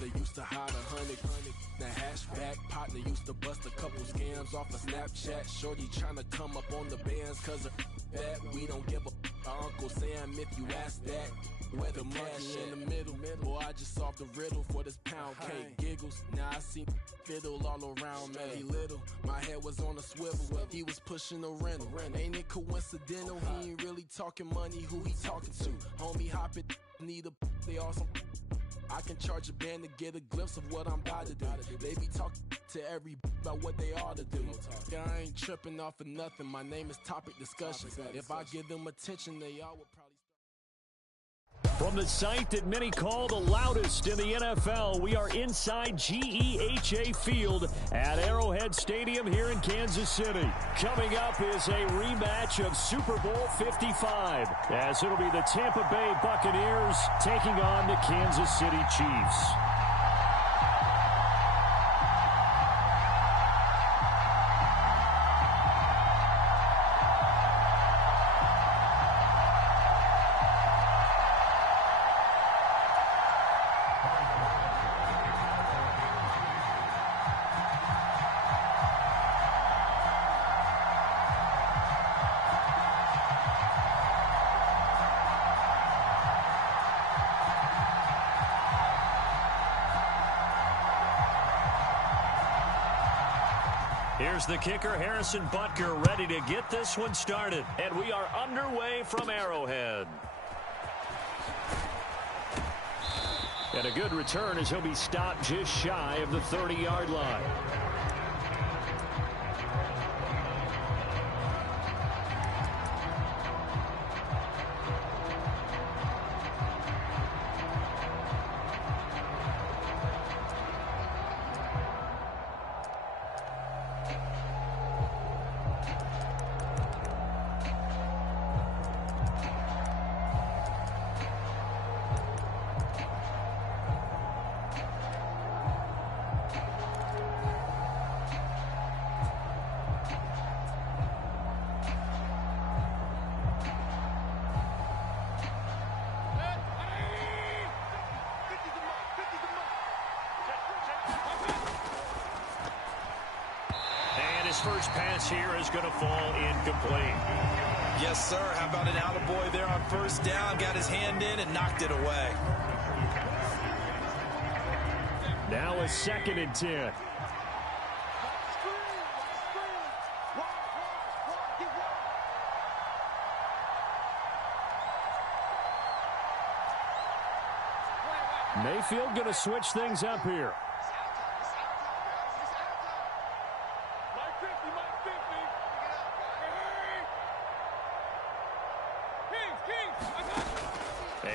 weather. Used to hide 100. The hashback partner used to bust a couple scams off of Snapchat. Shorty tryna come up on the bands cause of that. We don't give a Uncle Sam if you ask that. Where the monkey in the middle. Boy, I just solved the riddle for this pound cake. Giggles, now I see fiddle all around me. He little, my head was on a swivel. He was pushing a rental. Ain't it coincidental? He ain't really talking money. Who he talking to? Homie, hop it, need a they awesome. I can charge a band to get a glimpse of what I'm about to do. They be talking to every about what they ought to do. I ain't tripping off of nothing. My name is Topic Discussion. If I give them attention, they all would probably. From the site that many call the loudest in the NFL, we are inside GEHA Field at Arrowhead Stadium here in Kansas City. Coming up is a rematch of Super Bowl 55, as it'll be the Tampa Bay Buccaneers taking on the Kansas City Chiefs. Here's the kicker, Harrison Butker, ready to get this one started. And we are underway from Arrowhead. And a good return as he'll be stopped just shy of the 30-yard line. First pass here is going to fall incomplete. Yes, sir. How about an attaboy there on first down? Got his hand in and knocked it away. Now a 2nd and 10. Mayfield going to switch things up here.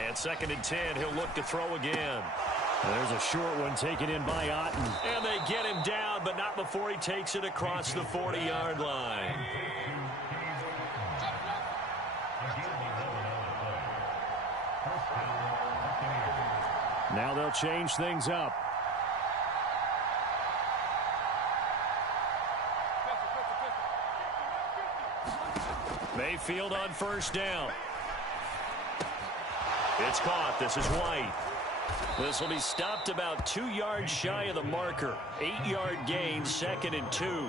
And 2nd and 10, he'll look to throw again. There's a short one taken in by Otten. And they get him down, but not before he takes it across the 40-yard line. Now they'll change things up. Mayfield on first down. It's caught. This is White. This will be stopped about 2 yards shy of the marker. 8-yard gain, 2nd and 2.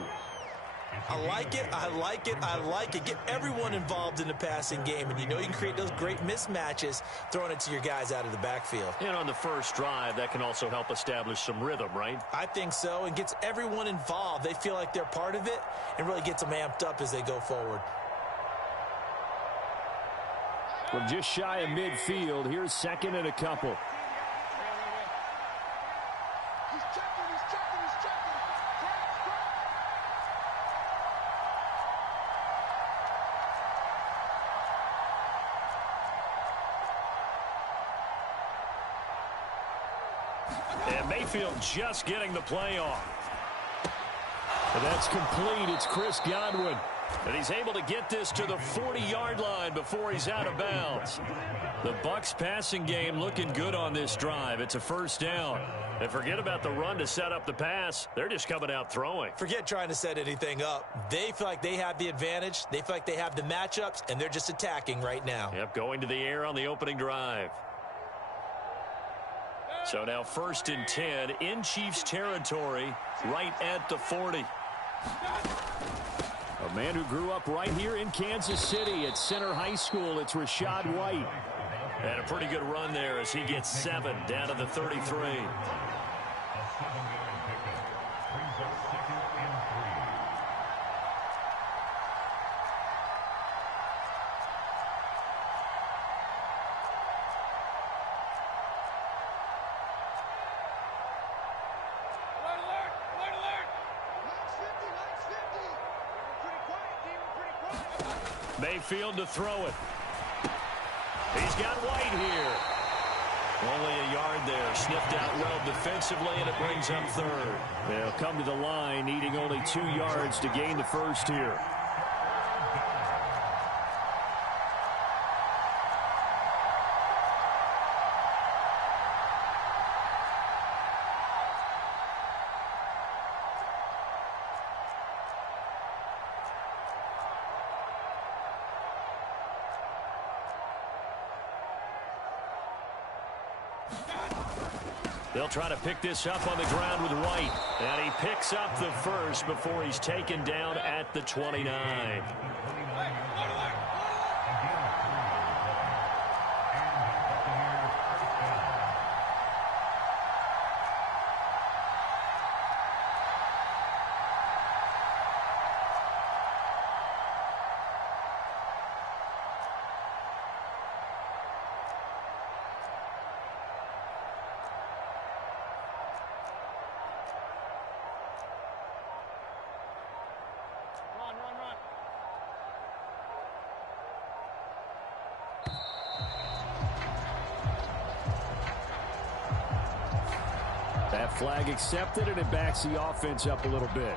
I like it. I like it. I like it. Get everyone involved in the passing game, and you know you can create those great mismatches throwing it to your guys out of the backfield. And on the first drive, that can also help establish some rhythm, right? I think so, and gets everyone involved. They feel like they're part of it and really gets them amped up as they go forward. From just shy of midfield, here's 2nd and a couple. And Mayfield just getting the play off. And that's complete. It's Chris Godwin. And he's able to get this to the 40-yard line before he's out of bounds. The Bucs passing game looking good on this drive. It's a first down. And forget about the run to set up the pass. They're just coming out throwing. Forget trying to set anything up. They feel like they have the advantage. They feel like they have the matchups, and they're just attacking right now. Yep, going to the air on the opening drive. So now 1st and 10 in Chiefs territory, right at the 40. A man who grew up right here in Kansas City at Center High School. It's Rachaad White. And a pretty good run there as he gets 7 down to the 33. Mayfield to throw it. He's got White here. Only a yard there. Sniffed out well defensively, and it brings up 3rd. They'll come to the line, needing only 2 yards to gain the first here. They'll try to pick this up on the ground with White. And he picks up the first before he's taken down at the 29. That flag accepted, and it backs the offense up a little bit.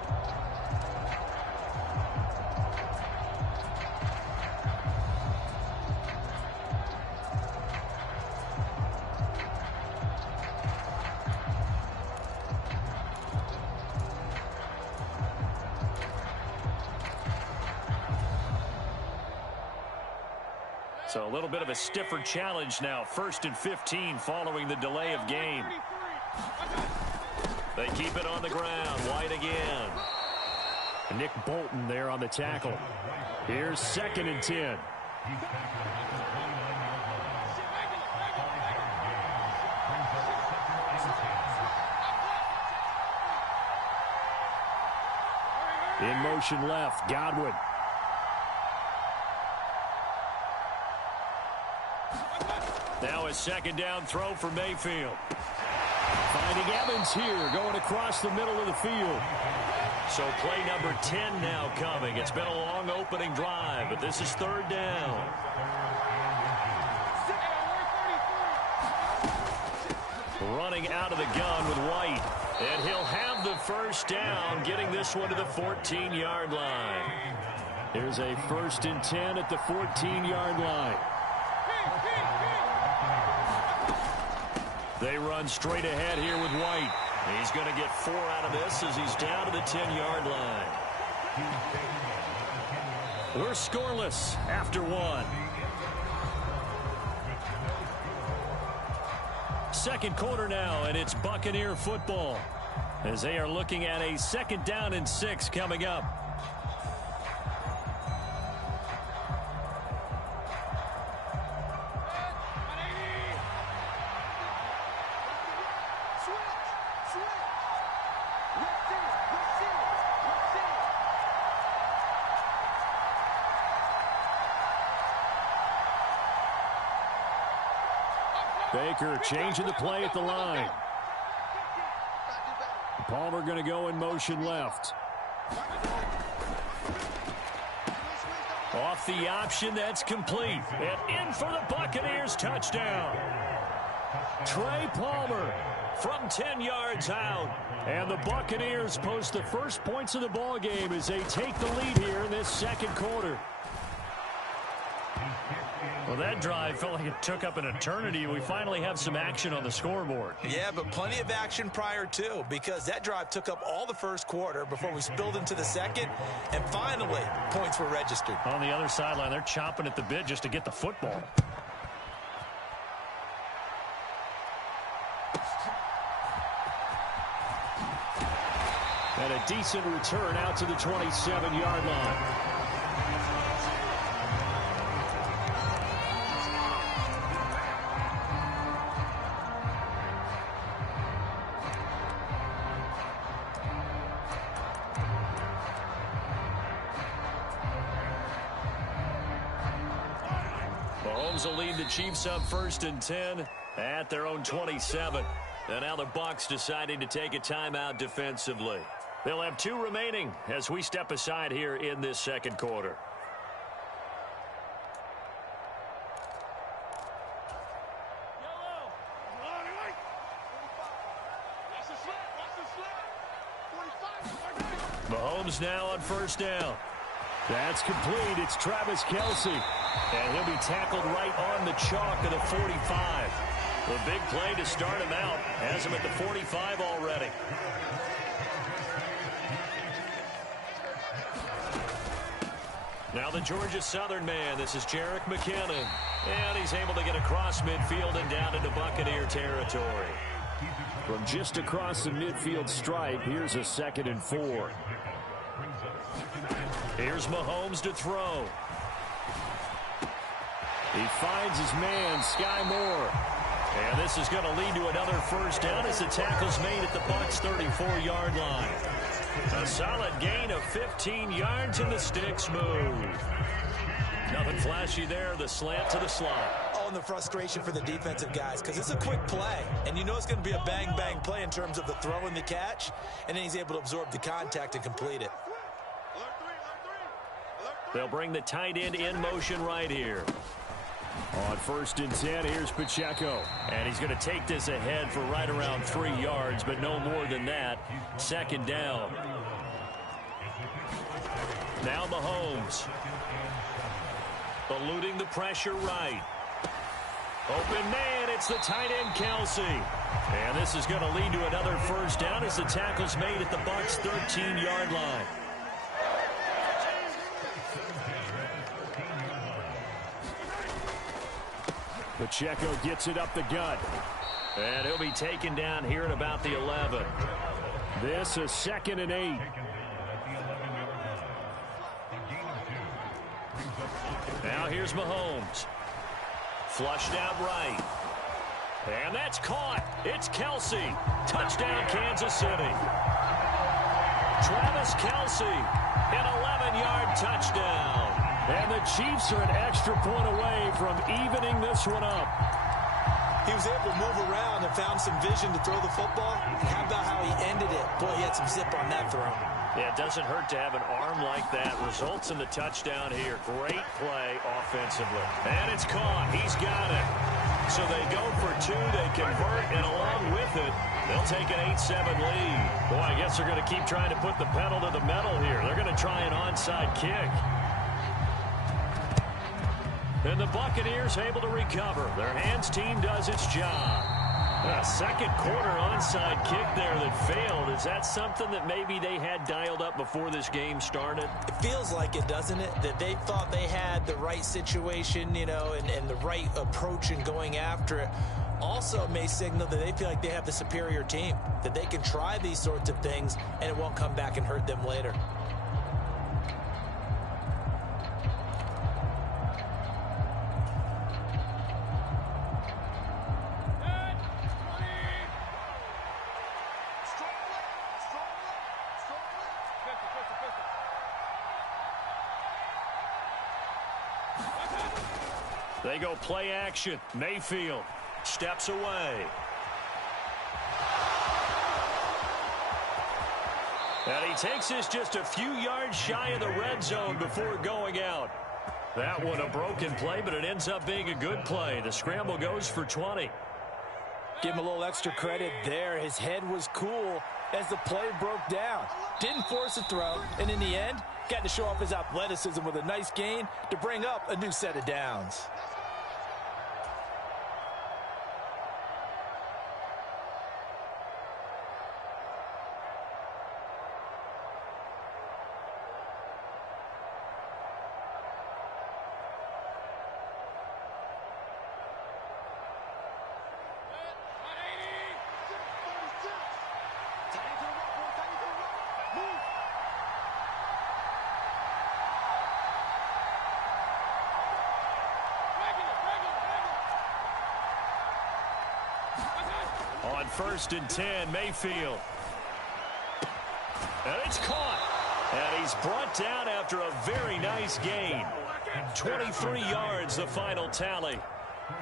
So a little bit of a stiffer challenge now. 1st and 15 following the delay of game. They keep it on the ground. White again. Nick Bolton there on the tackle. Here's 2nd and 10. In motion left, Godwin. Now a 2nd down throw for Mayfield. Finding Evans here, going across the middle of the field. So play number 10 now coming. It's been a long opening drive, but this is 3rd down. Running out of the gun with White. And he'll have the 1st down, getting this one to the 14-yard line. Here's a 1st and 10 at the 14-yard line. They run straight ahead here with White. He's going to get 4 out of this as he's down to the 10-yard line. We're scoreless after 1. 2nd quarter now, and it's Buccaneer football as they are looking at a 2nd down and 6 coming up. Baker changing the play at the line. Palmer going to go in motion left. Off the option, that's complete. And in for the Buccaneers touchdown. Trey Palmer from 10 yards out. And the Buccaneers post the first points of the ball game as they take the lead here in this 2nd quarter. Well, that drive felt like it took up an eternity. We finally have some action on the scoreboard. Yeah, but plenty of action prior to, because that drive took up all the 1st quarter before we spilled into the 2nd, and finally, points were registered. On the other sideline, they're chomping at the bit just to get the football. And a decent return out to the 27-yard line. Mahomes will lead the Chiefs up 1st and 10 at their own 27. And now the Bucs deciding to take a timeout defensively. They'll have 2 remaining as we step aside here in this second quarter. Mahomes now on 1st down. That's complete. It's Travis Kelce. And he'll be tackled right on the chalk of the 45. A big play to start him out. Has him at the 45 already. Now the Georgia Southern man. This is Jerick McKinnon. And he's able to get across midfield and down into Buccaneer territory. From just across the midfield stripe, here's a 2nd and 4. Here's Mahomes to throw. He finds his man, Sky Moore. And this is going to lead to another 1st down as the tackle's made at the Bucs' 34-yard line. A solid gain of 15 yards and the sticks move. Nothing flashy there, the slant to the slot. Oh, and the frustration for the defensive guys, because it's a quick play. And you know it's going to be a bang-bang play in terms of the throw and the catch. And then he's able to absorb the contact and complete it. They'll bring the tight end in motion right here. On 1st and 10, here's Pacheco. And he's going to take this ahead for right around 3 yards, but no more than that. 2nd down. Now Mahomes. Eluding the pressure right. Open man, it's the tight end Kelce. And this is going to lead to another 1st down as the tackle's made at the Bucs' 13-yard line. Pacheco gets it up the gut. And he'll be taken down here at about the 11. This is 2nd and 8. Now here's Mahomes. Flushed out right. And that's caught. It's Kelce. Touchdown, Kansas City. Travis Kelce, an 11-yard touchdown. And the Chiefs are an extra point away from evening this one up. He was able to move around and found some vision to throw the football. How about how he ended it? Boy, he had some zip on that throw. Yeah, it doesn't hurt to have an arm like that. Results in the touchdown here. Great play offensively. And it's caught. He's got it. So they go for 2. They convert, and along with it, they'll take an 8-7 lead. Boy, I guess they're going to keep trying to put the pedal to the metal here. They're going to try an onside kick. And the Buccaneers able to recover. Their hands team does its job. A second quarter onside kick there that failed. Is that something that maybe they had dialed up before this game started? It feels like it, doesn't it? That they thought they had the right situation, you know, and the right approach in going after it. Also may signal that they feel like they have the superior team, that they can try these sorts of things and it won't come back and hurt them later. They go play action. Mayfield steps away. And he takes this just a few yards shy of the red zone before going out. That one a broken play, but it ends up being a good play. The scramble goes for 20. Give him a little extra credit there. His head was cool as the play broke down. Didn't force a throw, and in the end, got to show off his athleticism with a nice gain to bring up a new set of downs. 1st and 10, Mayfield. And it's caught. And he's brought down after a very nice gain. 23 yards, the final tally.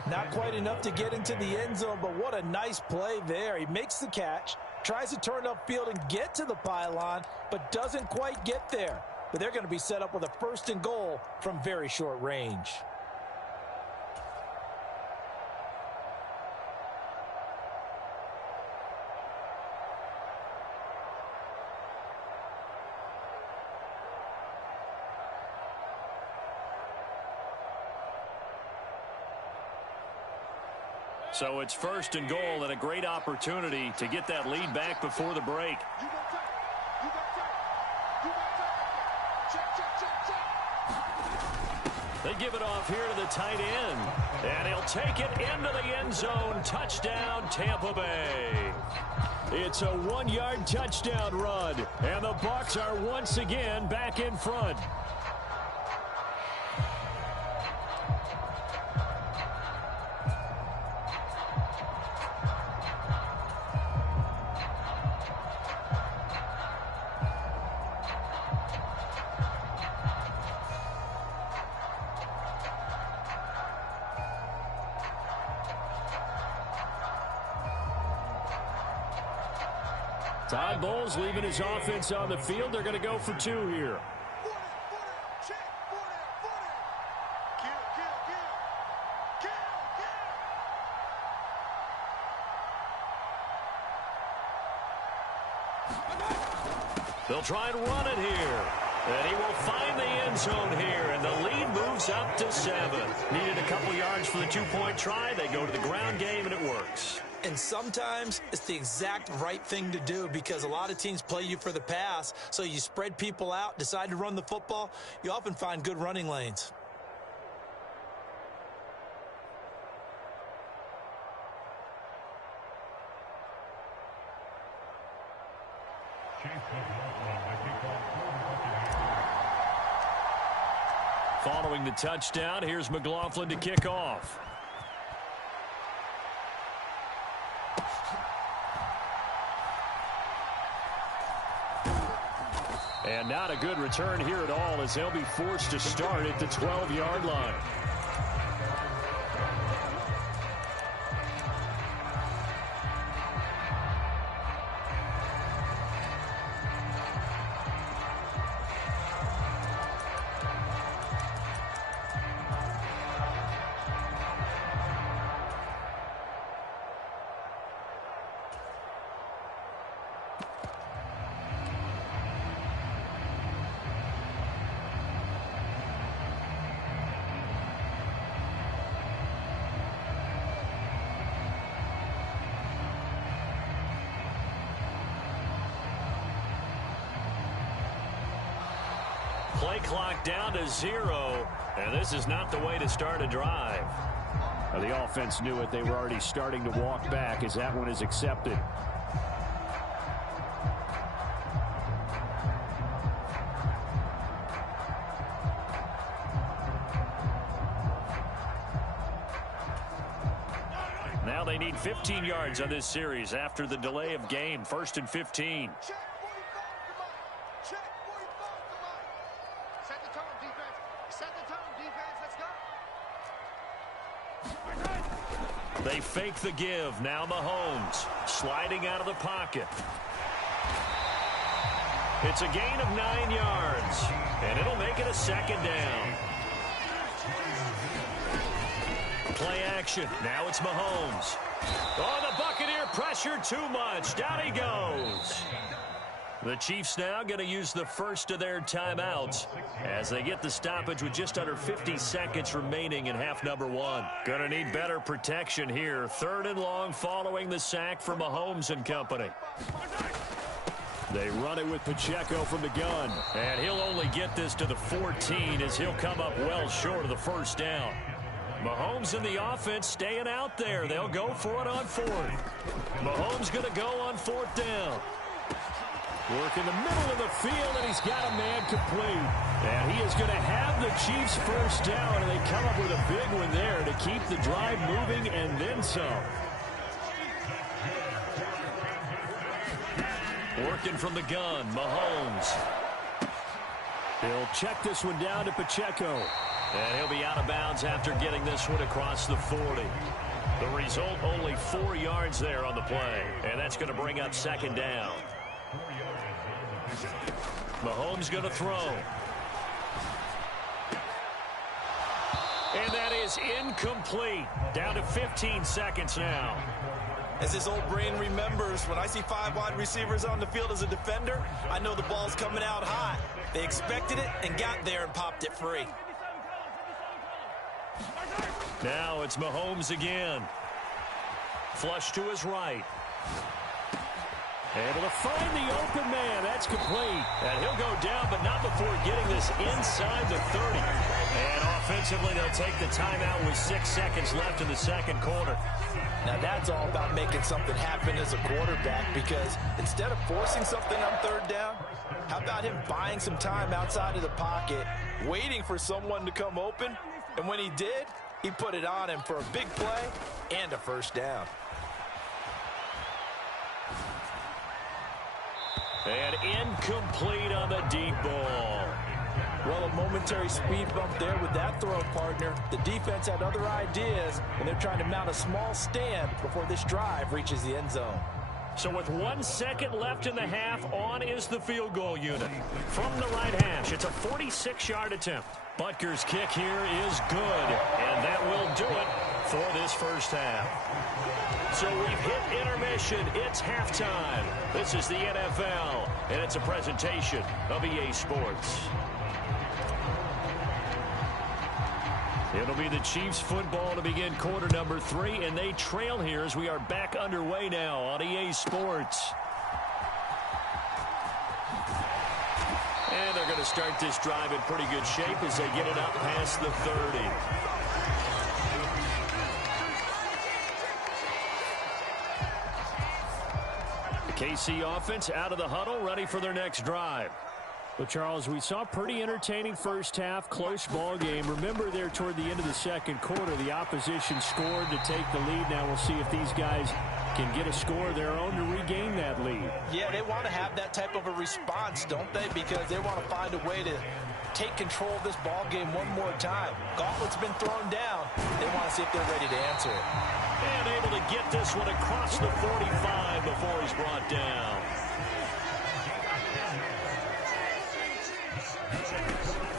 Not quite enough to get into the end zone, but what a nice play there. He makes the catch, tries to turn upfield and get to the pylon, but doesn't quite get there. But they're going to be set up with a 1st and goal from very short range. So it's 1st and goal and a great opportunity to get that lead back before the break. They give it off here to the tight end. And he'll take it into the end zone. Touchdown, Tampa Bay. It's a 1-yard touchdown run. And the Bucs are once again back in front. Todd Bowles leaving his offense on the field. They're going to go for 2 here. They'll try and run it here. And he will find the end zone here. And the lead moves up to 7. Needed a couple yards for the 2-point try. They go to the ground game, and it works. And sometimes it's the exact right thing to do because a lot of teams play you for the pass. So you spread people out, decide to run the football. You often find good running lanes. Following the touchdown, here's McLaughlin to kick off. And not a good return here at all as they'll be forced to start at the 12-yard line. Play clock down to 0, and this is not the way to start a drive. Well, the offense knew it. They were already starting to walk back as that one is accepted. Now they need 15 yards on this series after the delay of game. 1st and 15. They fake the give. Now Mahomes sliding out of the pocket. It's a gain of 9 yards, and it'll make it a 2nd down. Play action. Now it's Mahomes. Oh, the Buccaneer pressure too much. Down he goes. The Chiefs now going to use the first of their timeouts as they get the stoppage with just under 50 seconds remaining in half number 1. Going to need better protection here. 3rd and long following the sack from Mahomes and company. They run it with Pacheco from the gun. And he'll only get this to the 14 as he'll come up well short of the 1st down. Mahomes and the offense staying out there. They'll go for it on 4th. Mahomes going to go on 4th down. Work in the middle of the field, and he's got a man complete. And he is going to have the Chiefs 1st down, and they come up with a big one there to keep the drive moving and then some. Working from the gun, Mahomes. He'll check this one down to Pacheco. And he'll be out of bounds after getting this one across the 40. The result, only 4 yards there on the play. And that's going to bring up second down. Mahomes going to throw. And that is incomplete. Down to 15 seconds now. As his old brain remembers, when I see 5 wide receivers on the field as a defender, I know the ball's coming out hot. They expected it and got there and popped it free. Now it's Mahomes again. Flush to his right. Able to find the open man. That's complete. And he'll go down, but not before getting this inside the 30. And offensively, they'll take the timeout with 6 seconds left in the second quarter. Now, that's all about making something happen as a quarterback, because instead of forcing something on third down, how about him buying some time outside of the pocket, waiting for someone to come open, and when he did, he put it on him for a big play and a first down. And incomplete on the deep ball. Well, a momentary speed bump there with that throw, partner. The defense had other ideas, and they're trying to mount a small stand before this drive reaches the end zone. So with 1 second left in the half, on is the field goal unit. From the right hash, it's a 46-yard attempt. Butker's kick here is good, and that will do it for this first half. So we've hit intermission. It's halftime. This is the NFL, and it's a presentation of EA Sports. It'll be the Chiefs football to begin quarter number 3, and they trail here as we are back underway now on EA Sports. And they're going to start this drive in pretty good shape as they get it up past the 30. The KC offense out of the huddle, ready for their next drive. Well, Charles, we saw a pretty entertaining first half, close ball game. Remember there toward the end of the second quarter, the opposition scored to take the lead. Now we'll see if these guys can get a score of their own to regain that lead. Yeah, they want to have that type of a response, don't they? Because they want to find a way to take control of this ball game one more time. Gauntlet's been thrown down. They want to see if they're ready to answer it. And able to get this one across the 45 before he's brought down.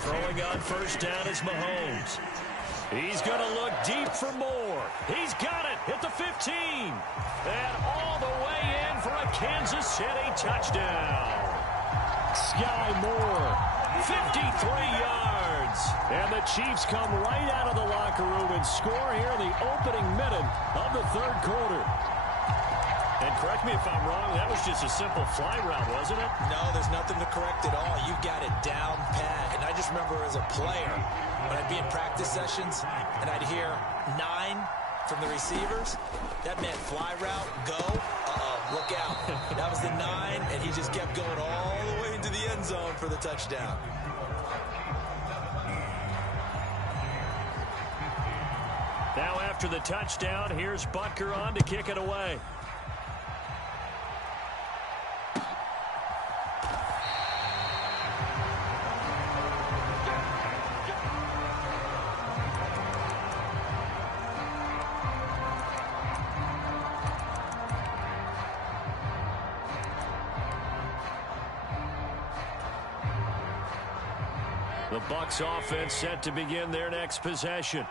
Throwing on first down is Mahomes. He's going to look deep for more. He's got it at the 15. And all the way in for a Kansas City touchdown. Sky Moore, 53 yards. And the Chiefs come right out of the locker room and score here in the opening minute of the third quarter. And correct me if I'm wrong, that was just a simple fly route, wasn't it? No, there's nothing to correct at all. You got it down pat. And I just remember as a player, when I'd be in practice sessions and I'd hear 9 from the receivers, that meant fly route, go, look out. That was the 9, and he just kept going all the way into the end zone for the touchdown. Now after the touchdown, here's Butker on to kick it away. The Bucs offense set to begin their next possession.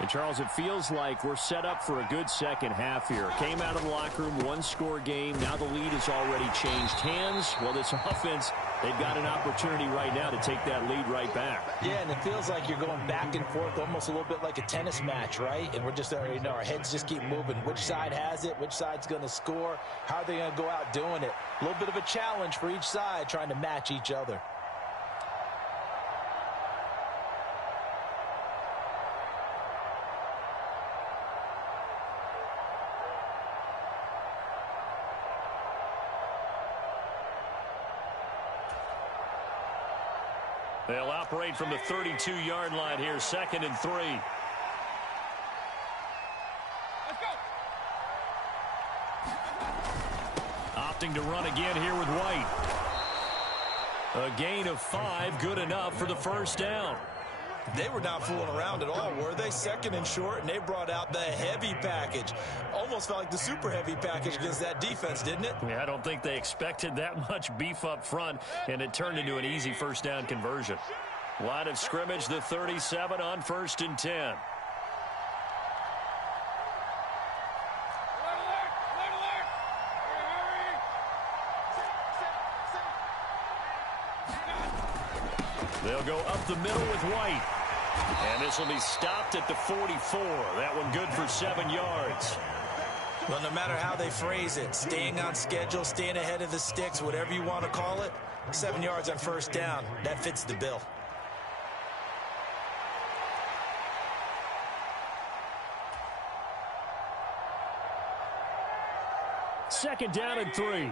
And, Charles, it feels like we're set up for a good second half here. Came out of the locker room, one-score game. Now the lead has already changed hands. Well, this offense, they've got an opportunity right now to take that lead right back. Yeah, and it feels like you're going back and forth almost a little bit like a tennis match, right? And we're just already know our heads just keep moving. Which side has it? Which side's going to score? How are they going to go out doing it? A little bit of a challenge for each side trying to match each other. They'll operate from the 32-yard line here, 2nd and 3. opting to run again here with White. A gain of 5, good enough for the first down. They were not fooling around at all, were they? Second and short, and they brought out the heavy package. Almost felt like the super heavy package against that defense, didn't it? Yeah, I don't think they expected that much beef up front, and it turned into an easy first down conversion. Line of scrimmage, the 37 on 1st and 10. They'll go up the middle with White. And this will be stopped at the 44. That one good for 7 yards. Well, no matter how they phrase it, staying on schedule, staying ahead of the sticks, whatever you want to call it, 7 yards on first down, that fits the bill. Second down and 3.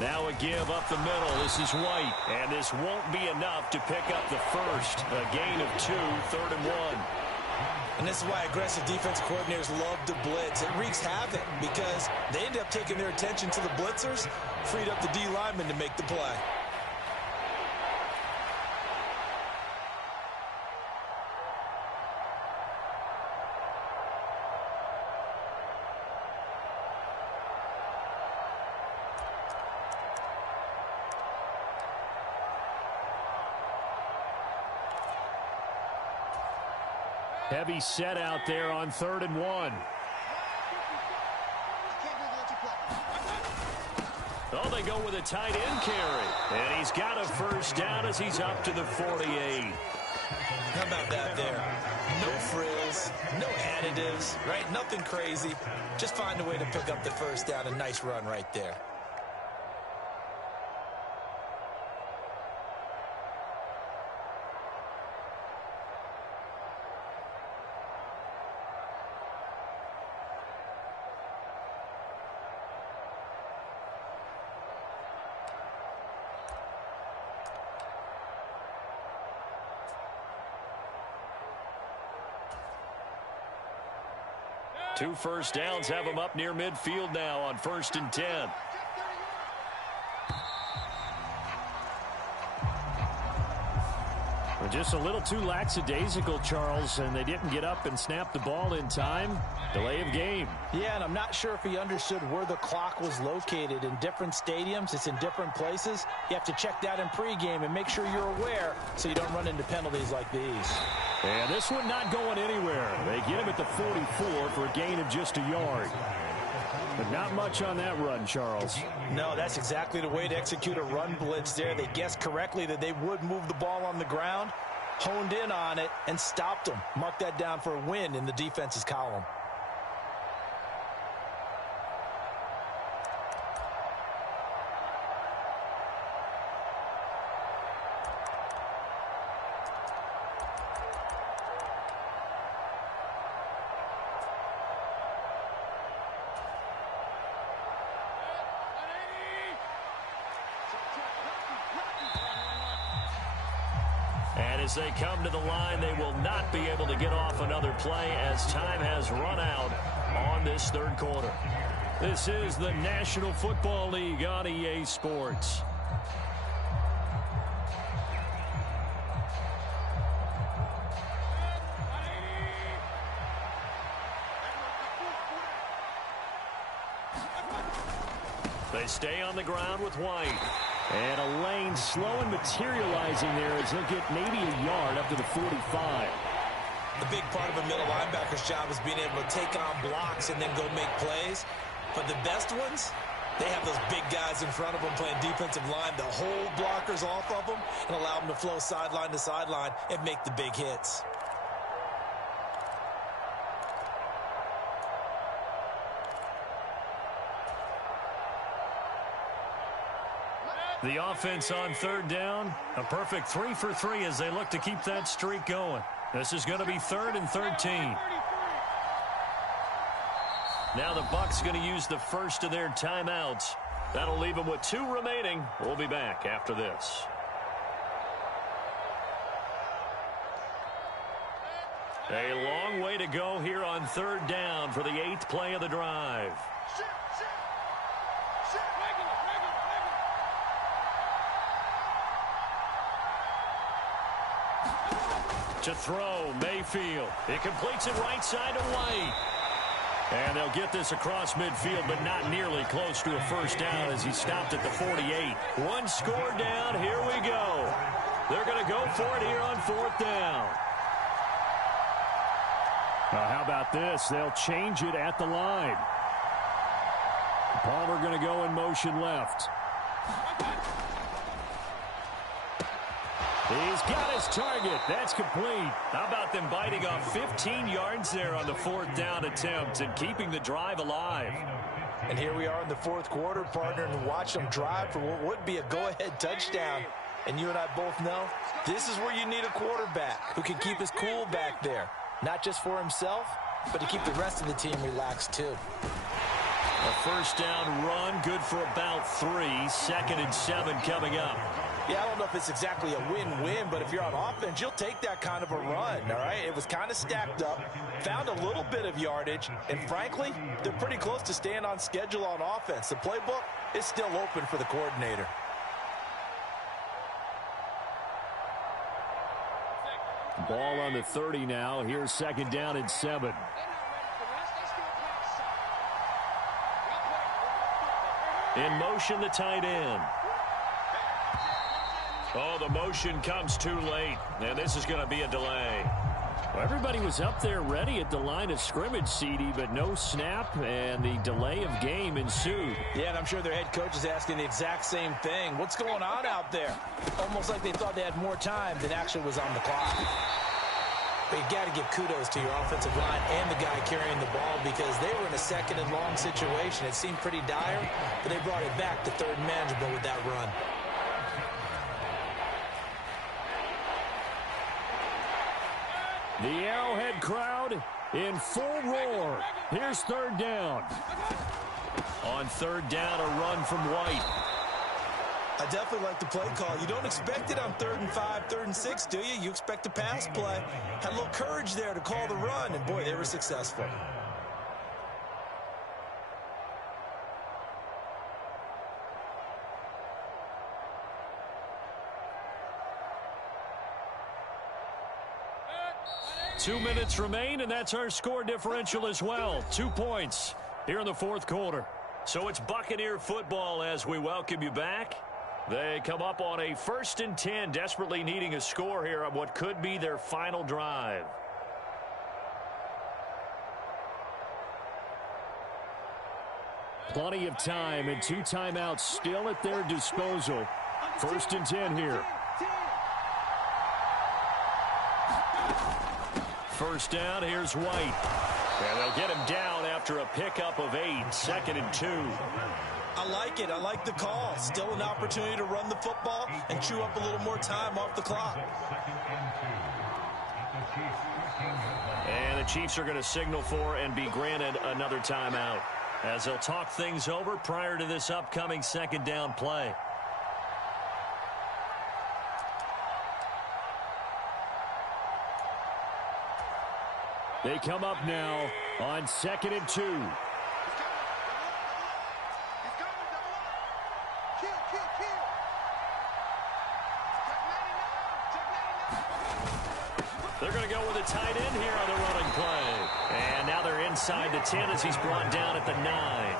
Now a give up the middle. This is White. And this won't be enough to pick up the first. A gain of 2, 3rd and 1. And this is why aggressive defense coordinators love to blitz. It wreaks havoc because they end up taking their attention to the blitzers, freed up the D lineman to make the play. Heavy set out there on 3rd and 1. Oh, they go with a tight end carry. And he's got a first down as he's up to the 48. How about that there? No frills, no additives, right? Nothing crazy. Just find a way to pick up the first down. A nice run right there. Two first downs have them up near midfield now on 1st and 10. Just a little too lackadaisical, Charles, and they didn't get up and snap the ball in time. Delay of game. Yeah, and I'm not sure if he understood where the clock was located. In different stadiums, it's in different places. You have to check that in pregame and make sure you're aware so you don't run into penalties like these. And this one not going anywhere. They get him at the 44 for a gain of just a yard. But not much on that run, Charles. No, that's exactly the way to execute a run blitz there. They guessed correctly that they would move the ball on the ground, honed in on it, and stopped them. Mark that down for a win in the defense's column. And as they come to the line, they will not be able to get off another play as time has run out on this third quarter. This is the National Football League on EA Sports. They stay on the ground with White. And a lane slow and materializing there as he'll get maybe a yard up to the 45. The big part of a middle linebacker's job is being able to take on blocks and then go make plays. But the best ones, they have those big guys in front of them playing defensive line to hold blockers off of them and allow them to flow sideline to sideline and make the big hits. The offense on third down, a perfect 3 for 3 as they look to keep that streak going. This is going to be 3rd and 13. Now the Bucs going to use the first of their timeouts. That'll leave them with 2 remaining. We'll be back after this. A long way to go here on 3rd down for the 8th play of the drive. To throw, Mayfield. He completes it right side to White. And they'll get this across midfield, but not nearly close to a first down as he stopped at the 48. 1 score down. Here we go. They're going to go for it here on 4th down. How about this? They'll change it at the line. Palmer going to go in motion left. He's got his target. That's complete. How about them biting off 15 yards there on the 4th down attempt and keeping the drive alive? And here we are in the 4th quarter, partner, and watch them drive for what would be a go-ahead touchdown. And you and I both know this is where you need a quarterback who can keep his cool back there. Not just for himself, but to keep the rest of the team relaxed too. A first down run, good for about 3. 2nd and 7 coming up. Yeah, I don't know if it's exactly a win-win, but if you're on offense, you'll take that kind of a run, all right? It was kind of stacked up, found a little bit of yardage, and frankly, they're pretty close to staying on schedule on offense. The playbook is still open for the coordinator. Ball on the 30 now. Here's 2nd down and 7. In motion, the tight end. Oh, the motion comes too late, and this is going to be a delay. Well, everybody was up there ready at the line of scrimmage, CD, but no snap, and the delay of game ensued. Yeah, and I'm sure their head coach is asking the exact same thing. What's going on out there? Almost like they thought they had more time than actually was on the clock. But you got to give kudos to your offensive line and the guy carrying the ball because they were in a 2nd and long situation. It seemed pretty dire, but they brought it back to 3rd and manageable with that run. The Arrowhead crowd in full roar. Here's 3rd down. On 3rd down, a run from White. I definitely like the play call. You don't expect it on 3rd and 5, 3rd and 6, do you? You expect a pass play. Had a little courage there to call the run, and boy, they were successful. Two minutes remain, and that's our score differential as well. 2 points here in the 4th quarter. So it's Buccaneer football as we welcome you back. They come up on a 1st and 10, desperately needing a score here on what could be their final drive. Plenty of time and 2 timeouts still at their disposal. 1st and 10 here. First down, here's White. And they'll get him down after a pickup of 8, 2nd and 2. I like it. I like the call. Still an opportunity to run the football and chew up a little more time off the clock. And the Chiefs are going to signal for and be granted another timeout as they'll talk things over prior to this upcoming 2nd down play. They come up now on 2nd and 2. They're going to go with a tight end here on the running play. And now they're inside the 10 as he's brought down at the 9.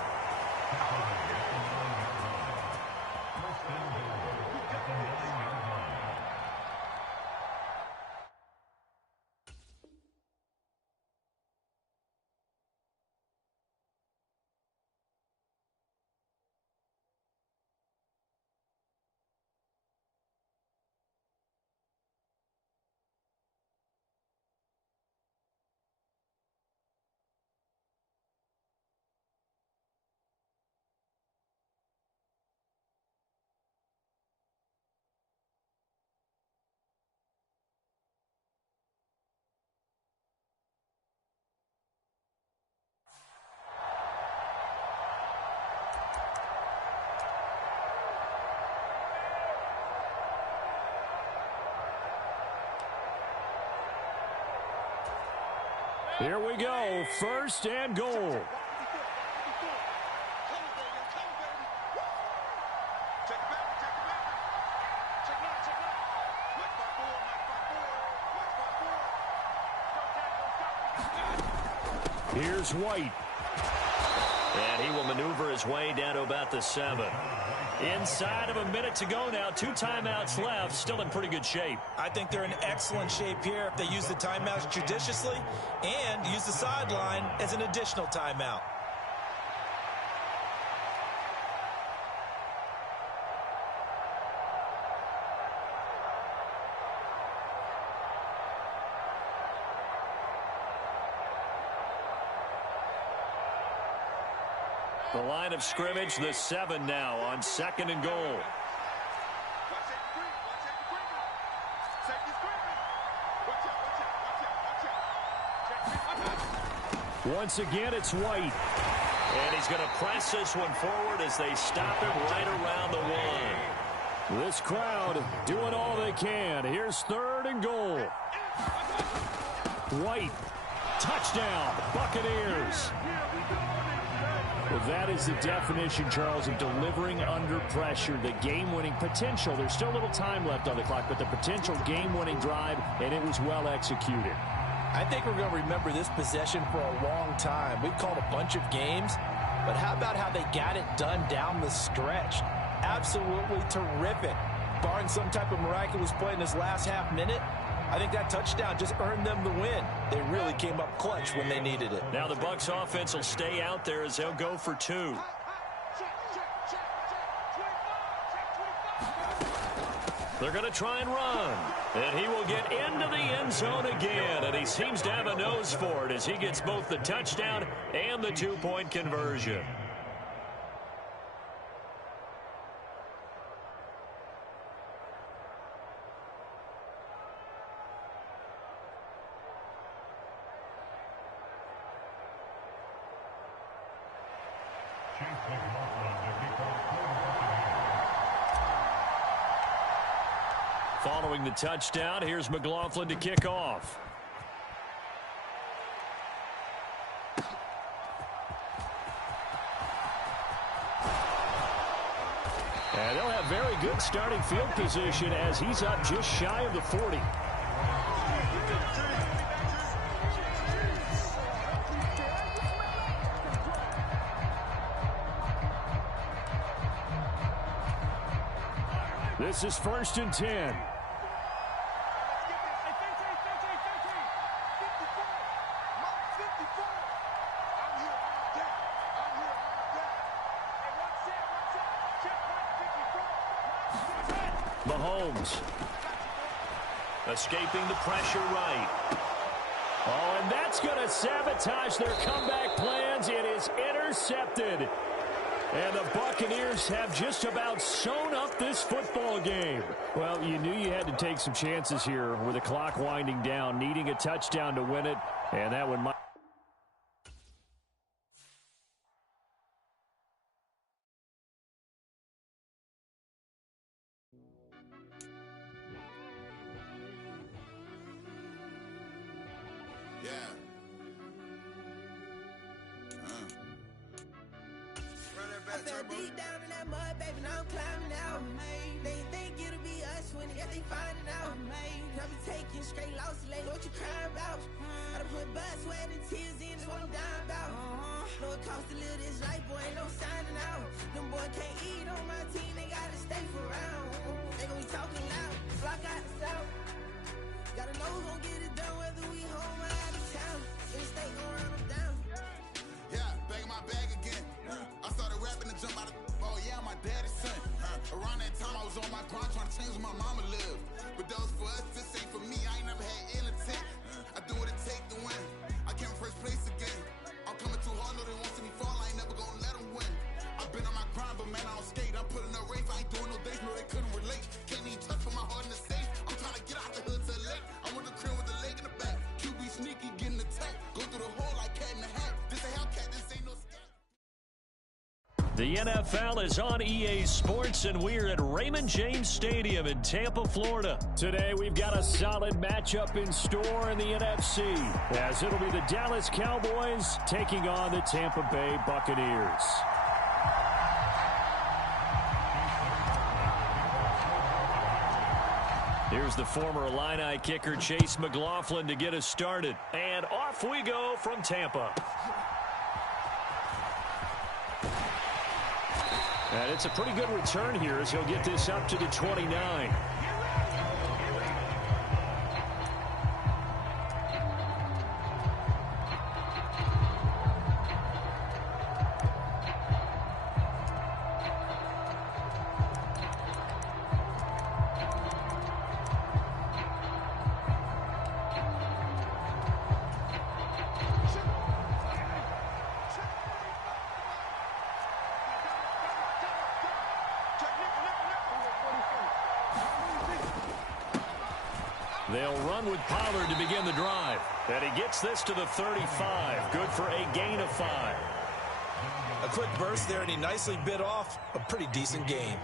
Here we go, first and goal. Here's White. And he will maneuver his way down to about the 7. Inside of a minute to go now. 2 timeouts left. Still in pretty good shape. I think they're in excellent shape here if they use the timeouts judiciously and use the sideline as an additional timeout. The line of scrimmage, the 7 now on 2nd and goal. Once again, it's White. And he's going to press this one forward as they stop him right around the 1. This crowd doing all they can. Here's 3rd and goal. White, touchdown, Buccaneers. Well, that is the definition, Charles, of delivering under pressure. The game-winning potential. There's still a little time left on the clock, but the potential game-winning drive, and it was well executed. I think we're going to remember this possession for a long time. We've called a bunch of games, but how about how they got it done down the stretch? Absolutely terrific. Barring some type of miraculous play in this last half minute, I think that touchdown just earned them the win. They really came up clutch when they needed it. Now the Bucs offense will stay out there as they'll go for 2. They're going to try and run. And he will get into the end zone again. And he seems to have a nose for it as he gets both the touchdown and the 2-point conversion. Following the touchdown, here's McLaughlin to kick off. And they'll have very good starting field position as he's up just shy of the 40. This is 1st and 10. Mahomes. Escaping the pressure right. Oh, and that's going to sabotage their comeback plans. It is intercepted. And the Buccaneers have just about sewn up this football game. Well, you knew you had to take some chances here with the clock winding down, needing a touchdown to win it, and that one might. Deep down in that mud, baby, now I'm climbing out. They think it'll be us when they finding out. I be taking straight losses, like what you crying about? I done put blood, sweat, and tears in, that's what I'm dying about. Know it costs to live this life, boy, ain't no signing out. Them boys can't eat on my team, they gotta stay for round. They gon' be talking loud, block out the south. Gotta know who's gon' get it done, whether we home or out of town. In the state, gon' run them down. Yeah, back in my bag again. I started rapping and jump out of, oh yeah, my daddy's son. Around that time I was on my grind trying to change where my mama lived. But that was for us, this ain't for me, I ain't never had ill intent. I do what it take to win, I came first place again. I'm coming too hard, no they won't see me fall, I ain't never gonna let them win. I've been on my grind, but man I don't skate, I'm putting up race, I ain't doing no days, no they couldn't relate. Can't even touch with my heart in the safe, I'm trying to get out the hood to the lake. I'm with the crib with the leg in the back, QB sneaky, getting attacked. Go through the hole like cat in the hat, this a Hellcat, this ain't no scat. The NFL is on EA Sports, and we're at Raymond James Stadium in Tampa, Florida. Today, we've got a solid matchup in store in the NFC, as it'll be the Dallas Cowboys taking on the Tampa Bay Buccaneers. Here's the former Illini kicker, Chase McLaughlin, to get us started. And off we go from Tampa. And it's a pretty good return here as he'll get this up to the 29. They'll run with Pollard to begin the drive. And he gets this to the 35. Good for a gain of 5. A quick burst there, and he nicely bit off a pretty decent gain.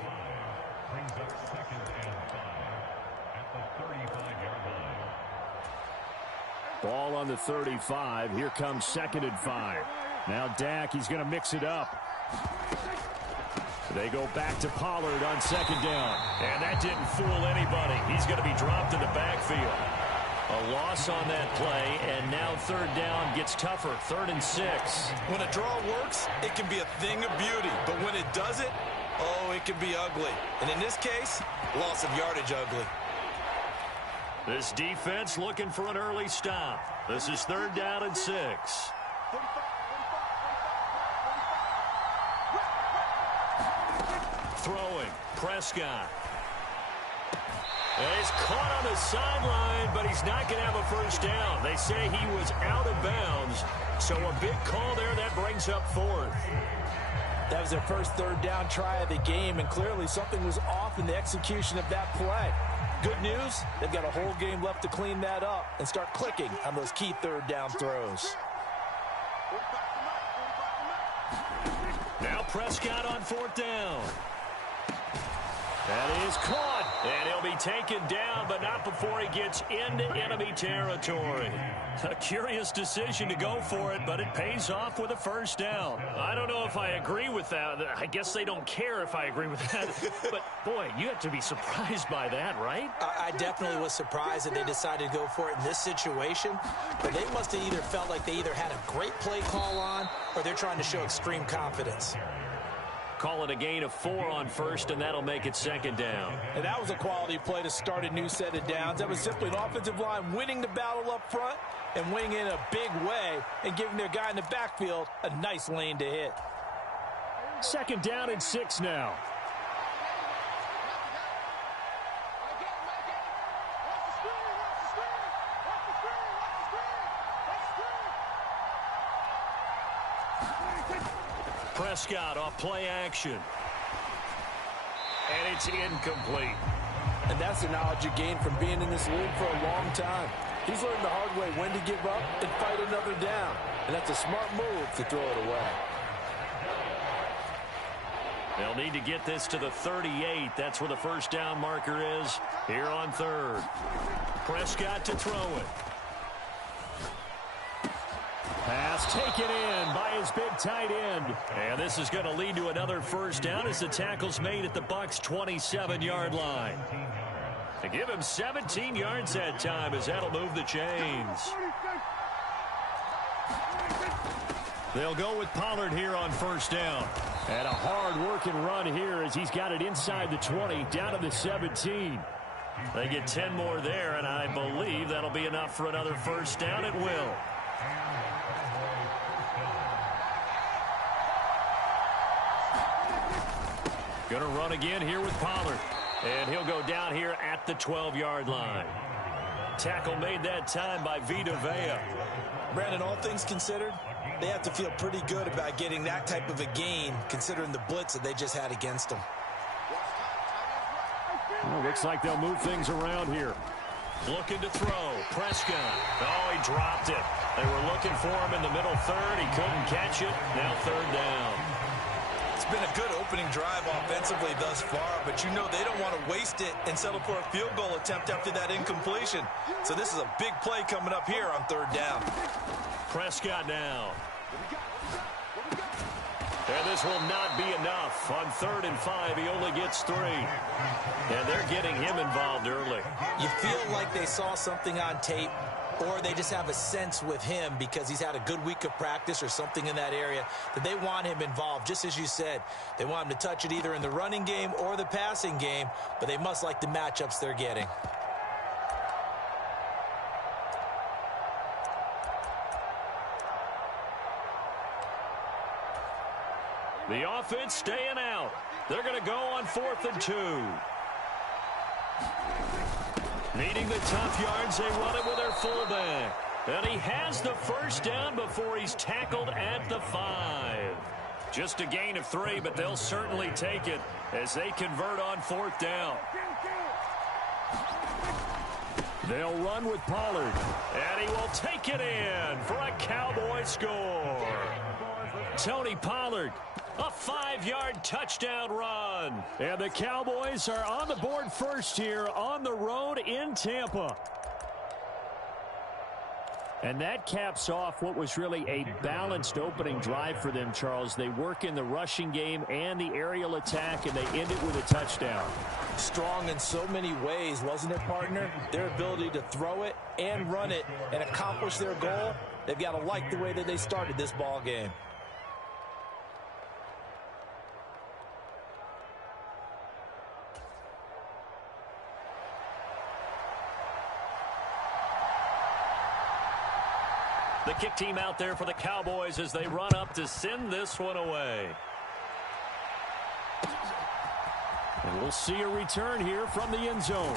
Ball on the 35. Here comes 2nd and 5. Now Dak, he's going to mix it up. They go back to Pollard on 2nd down. And that didn't fool anybody. He's going to be dropped in the backfield. A loss on that play, and now 3rd down gets tougher. 3rd and 6. When a draw works, it can be a thing of beauty. But when it doesn't, oh, it can be ugly. And in this case, loss of yardage ugly. This defense looking for an early stop. This is 3rd down and 6. Throwing, Prescott. And he's caught on the sideline, but he's not going to have a first down. They say he was out of bounds, so a big call there that brings up 4th. That was their first 3rd down try of the game, and clearly something was off in the execution of that play. Good news, they've got a whole game left to clean that up and start clicking on those key 3rd down throws. Now Prescott on 4th down. That is caught, and he'll be taken down, but not before he gets into enemy territory. A curious decision to go for it, but it pays off with a first down. I don't know if I agree with that. I guess they don't care if I agree with that. But, boy, you have to be surprised by that, right? I definitely was surprised that they decided to go for it in this situation. But they must have either felt like they either had a great play call on or they're trying to show extreme confidence. Call it a gain of 4 on 1st, and that'll make it 2nd down. And that was a quality play to start a new set of downs. That was simply an offensive line winning the battle up front and winning in a big way and giving their guy in the backfield a nice lane to hit. 2nd down and 6 now. Prescott off play action. And it's incomplete. And that's the knowledge you gain from being in this league for a long time. He's learned the hard way when to give up and fight another down. And that's a smart move to throw it away. They'll need to get this to the 38. That's where the first down marker is here on 3rd. Prescott to throw it. Pass taken in by his big tight end. And this is going to lead to another first down as the tackle's made at the Bucs' 27-yard line. To give him 17 yards that time as that'll move the chains. They'll go with Pollard here on first down. And a hard-working run here as he's got it inside the 20, down to the 17. They get 10 more there, and I believe that'll be enough for another first down. It will. Going to run again here with Pollard. And he'll go down here at the 12-yard line. Tackle made that time by Vita Vea. Brandon, all things considered, they have to feel pretty good about getting that type of a gain, considering the blitz that they just had against them. Well, looks like they'll move things around here. Looking to throw. Prescott. Oh, he dropped it. They were looking for him in the middle 3rd. He couldn't catch it. Now 3rd down. It's been a good opening drive offensively thus far, but you know they don't want to waste it and settle for a field goal attempt after that incompletion. So this is a big play coming up here on third down. Prescott now. And this will not be enough. On 3rd and 5, he only gets 3. And they're getting him involved early. You feel like they saw something on tape, or they just have a sense with him because he's had a good week of practice or something in that area that they want him involved. Just as you said, they want him to touch it either in the running game or the passing game, but they must like the matchups they're getting. The offense staying out. They're going to go on 4th and 2. Needing the tough yards, they run it with their fullback. And he has the first down before he's tackled at the 5. Just a gain of 3, but they'll certainly take it as they convert on 4th down. They'll run with Pollard. And he will take it in for a Cowboy score. Tony Pollard. A 5-yard touchdown run. And the Cowboys are on the board first here on the road in Tampa. And that caps off what was really a balanced opening drive for them, Charles. They work in the rushing game and the aerial attack, and they end it with a touchdown. Strong in so many ways, wasn't it, partner? Their ability to throw it and run it and accomplish their goal, they've got to like the way that they started this ball game. The kick team out there for the Cowboys as they run up to send this one away. And we'll see a return here from the end zone.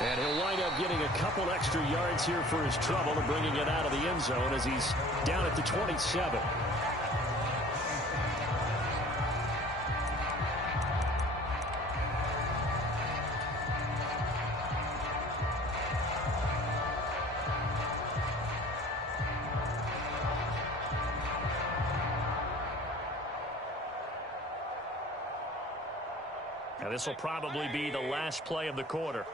And he'll wind up getting a couple extra yards here for his trouble and bringing it out of the end zone as he's down at the 27. And this will probably be the last play of the quarter.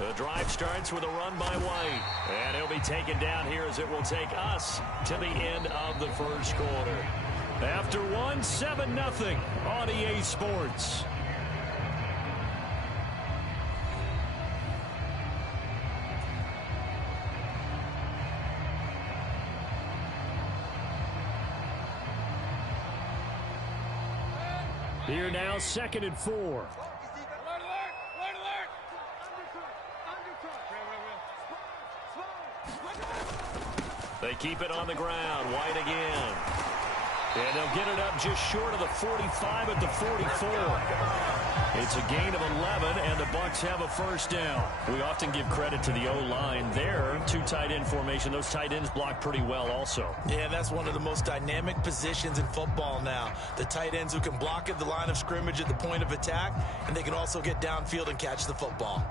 The drive starts with a run by White. And he'll be taken down here as it will take us to the end of the first quarter. After one, 7-0 on EA Sports. Here now, 2nd and 4. They keep it on the ground. White again. And they'll get it up just short of the 45 at the 44. It's a gain of 11, and the Bucs have a first down. We often give credit to the O-line there. 2 tight end formation. Those tight ends block pretty well also. Yeah, that's one of the most dynamic positions in football now. The tight ends who can block at the line of scrimmage at the point of attack, and they can also get downfield and catch the football.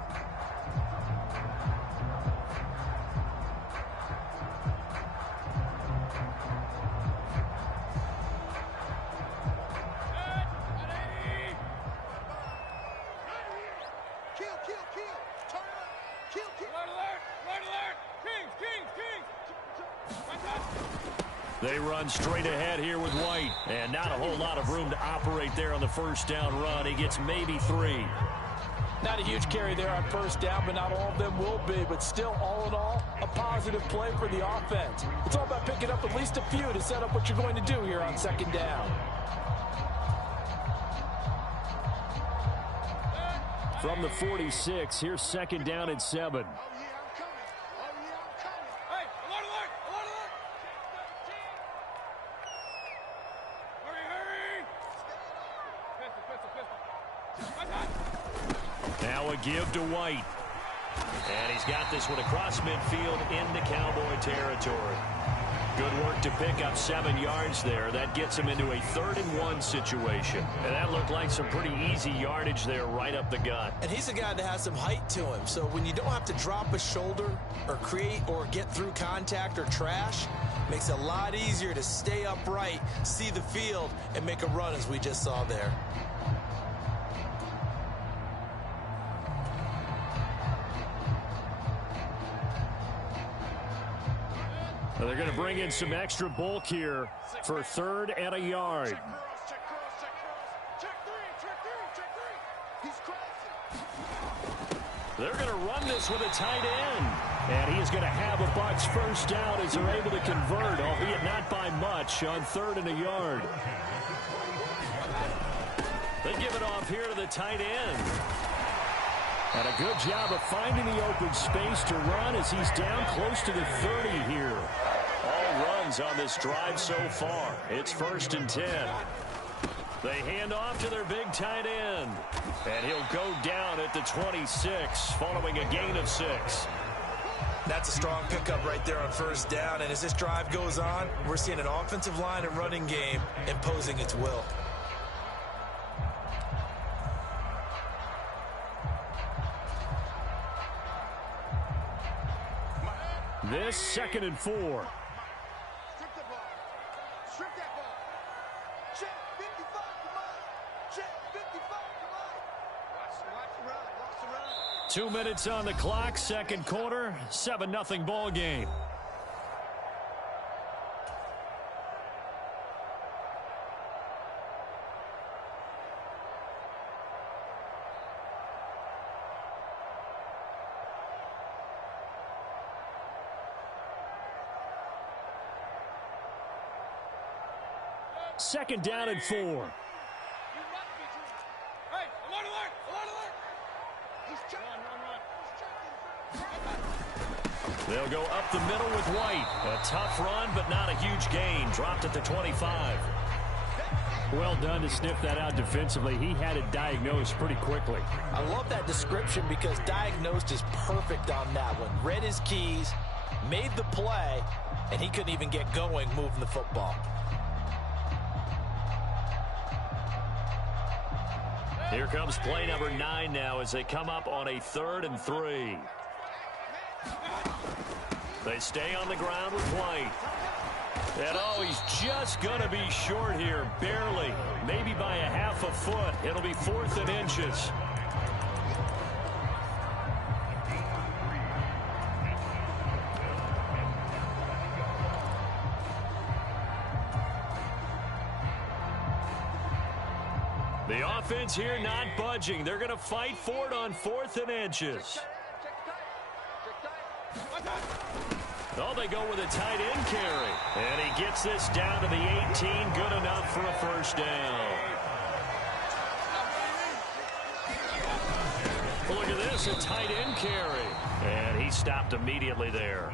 They run straight ahead here with White. And not a whole lot of room to operate there on the first down run. He gets maybe 3. Not a huge carry there on first down, but not all of them will be. But still, all in all, a positive play for the offense. It's all about picking up at least a few to set up what you're going to do here on 2nd down. From the 46, here's 2nd down and 7. Now a give to White. And he's got this one across midfield into Cowboy territory. Good work to pick up 7 yards there. That gets him into a 3rd-and-1 situation. And that looked like some pretty easy yardage there right up the gut. And he's a guy that has some height to him. So when you don't have to drop a shoulder or create or get through contact or trash, makes it a lot easier to stay upright, see the field, and make a run as we just saw there. They're going to bring in some extra bulk here for 3rd and a yard. They're going to run this with a tight end. And he is going to have a Bucs first down as they're able to convert, albeit not by much, on 3rd and a yard. They give it off here to the tight end. And a good job of finding the open space to run as he's down close to the 30 here. All runs on this drive so far. It's 1st and 10. They hand off to their big tight end. And he'll go down at the 26 following a gain of 6. That's a strong pickup right there on 1st down. And as this drive goes on, we're seeing an offensive line and running game imposing its will. This 2nd and 4. Strip the ball. Strip that ball. Check 55, come on. Check 55, come on. Watch the run. 2 minutes on the clock, 2nd quarter, 7-0 ball game. Second down and 4. Hey, I'm on alert. I'm on alert. He's checking. They'll go up the middle with White. A tough run, but not a huge gain. Dropped at the 25. Well done to sniff that out defensively. He had it diagnosed pretty quickly. I love that description because diagnosed is perfect on that one. Read his keys, made the play, and he couldn't even get going moving the football. Here comes play number 9 now as they come up on a 3rd and 3. They stay on the ground with White. And oh, he's just going to be short here, barely. Maybe by a half a foot. It'll be 4th and inches. The offense here not budging. They're going to fight for it on 4th and inches. Oh, they go with a tight end carry. And he gets this down to the 18. Good enough for a first down. Look at this, a tight end carry. And he stopped immediately there.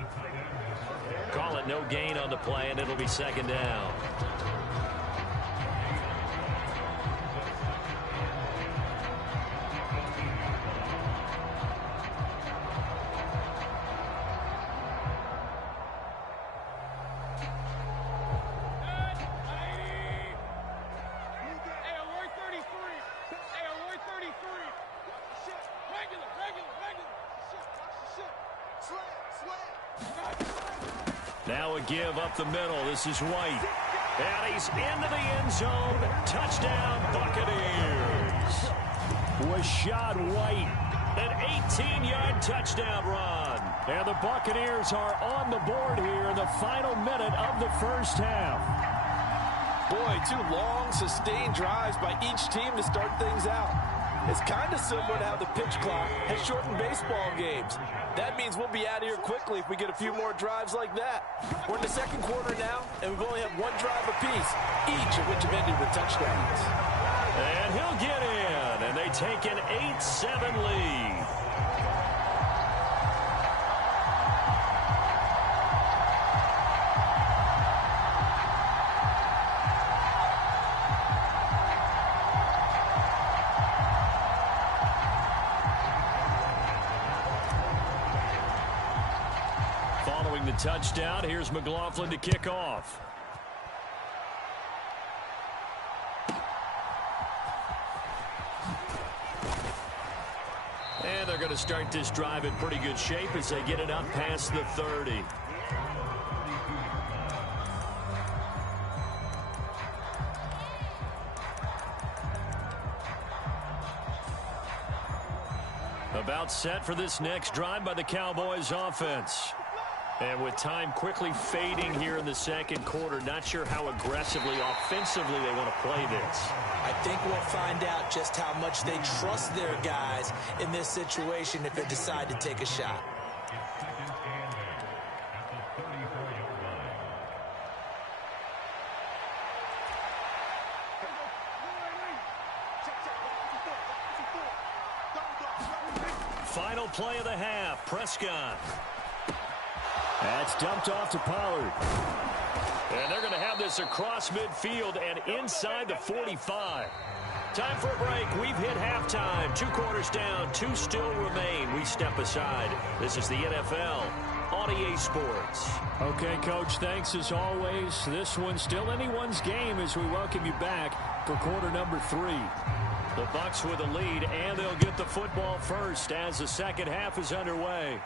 Call it no gain on the play, and it'll be 2nd down. Now a give up the middle. This is White. And he's into the end zone. Touchdown, Buccaneers. Rashad White. An 18-yard touchdown run. And the Buccaneers are on the board here in the final minute of the first half. Boy, 2 long, sustained drives by each team to start things out. It's kind of similar to how the pitch clock has shortened baseball games. That means we'll be out of here quickly if we get a few more drives like that. We're in the 2nd quarter now, and we've only had 1 drive apiece, each of which have ended with touchdowns. And he'll get in, and they take an 8-7 lead. Following the touchdown, here's McLaughlin to kick off. And they're going to start this drive in pretty good shape as they get it up past the 30. About set for this next drive by the Cowboys offense. And with time quickly fading here in the second quarter, not sure how aggressively, offensively they want to play this. I think we'll find out just how much they trust their guys in this situation if they decide to take a shot. Final play of the half, Prescott. That's dumped off to Pollard. And they're going to have this across midfield and inside the 45. Time for a break. We've hit halftime. 2 quarters down. 2 still remain. We step aside. This is the NFL on EA Sports. Okay, Coach, thanks as always. This one's still anyone's game as we welcome you back for quarter number 3. The Bucs with a lead, and they'll get the football first as the second half is underway.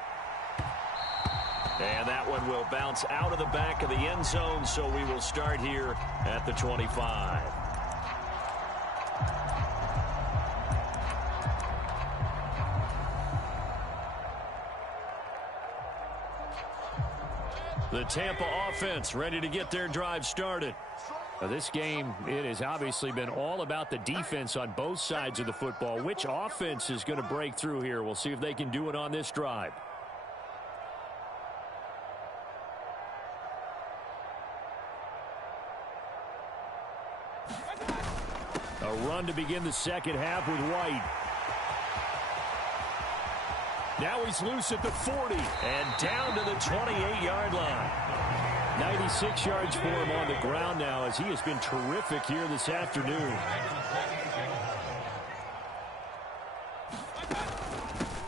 And that one will bounce out of the back of the end zone, so we will start here at the 25. The Tampa offense ready to get their drive started. Now, this game, it has obviously been all about the defense on both sides of the football. Which offense is going to break through here? We'll see if they can do it on this drive. A run to begin the second half with White. Now he's loose at the 40. And down to the 28-yard line. 96 yards for him on the ground now as he has been terrific here this afternoon.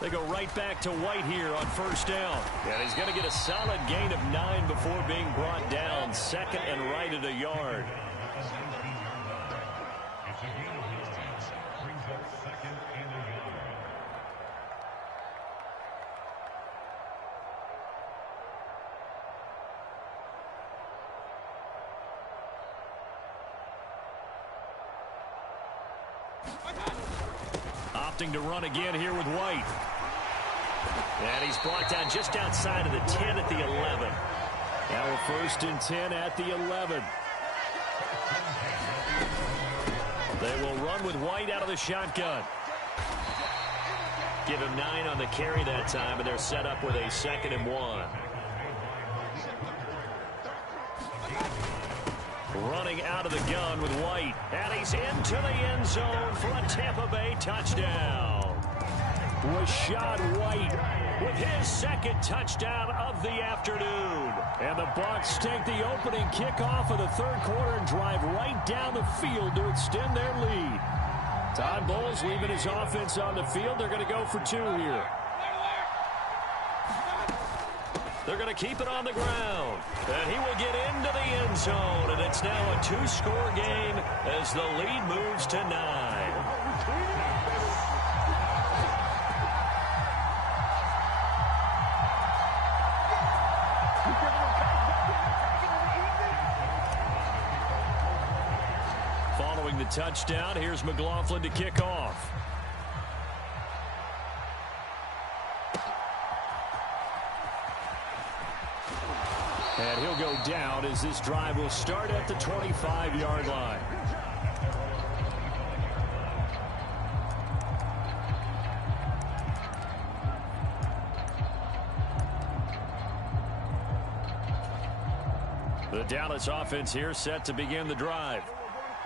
They go right back to White here on first down. And he's going to get a solid gain of 9 before being brought down. Second and right at a yard. Opting to run again here with White. And he's brought down just outside of the 10 at the 11. Now a 1st and 10 at the 11. They will run with White out of the shotgun. Give him 9 on the carry that time, and they're set up with a 2nd and 1. Running out of the gun with White. And he's into the end zone for a Tampa Bay touchdown. Rashad White with his 2nd touchdown of the afternoon. And the Bucs take the opening kickoff of the 3rd quarter and drive right down the field to extend their lead. Todd Bowles leaving his offense on the field. They're going to go for 2 here. They're going to keep it on the ground. And he will get into the end zone. And it's now a 2-score game as the lead moves to 9. Following the touchdown, here's McLaughlin to kick off. And he'll go down as this drive will start at the 25-yard line. The Dallas offense here set to begin the drive.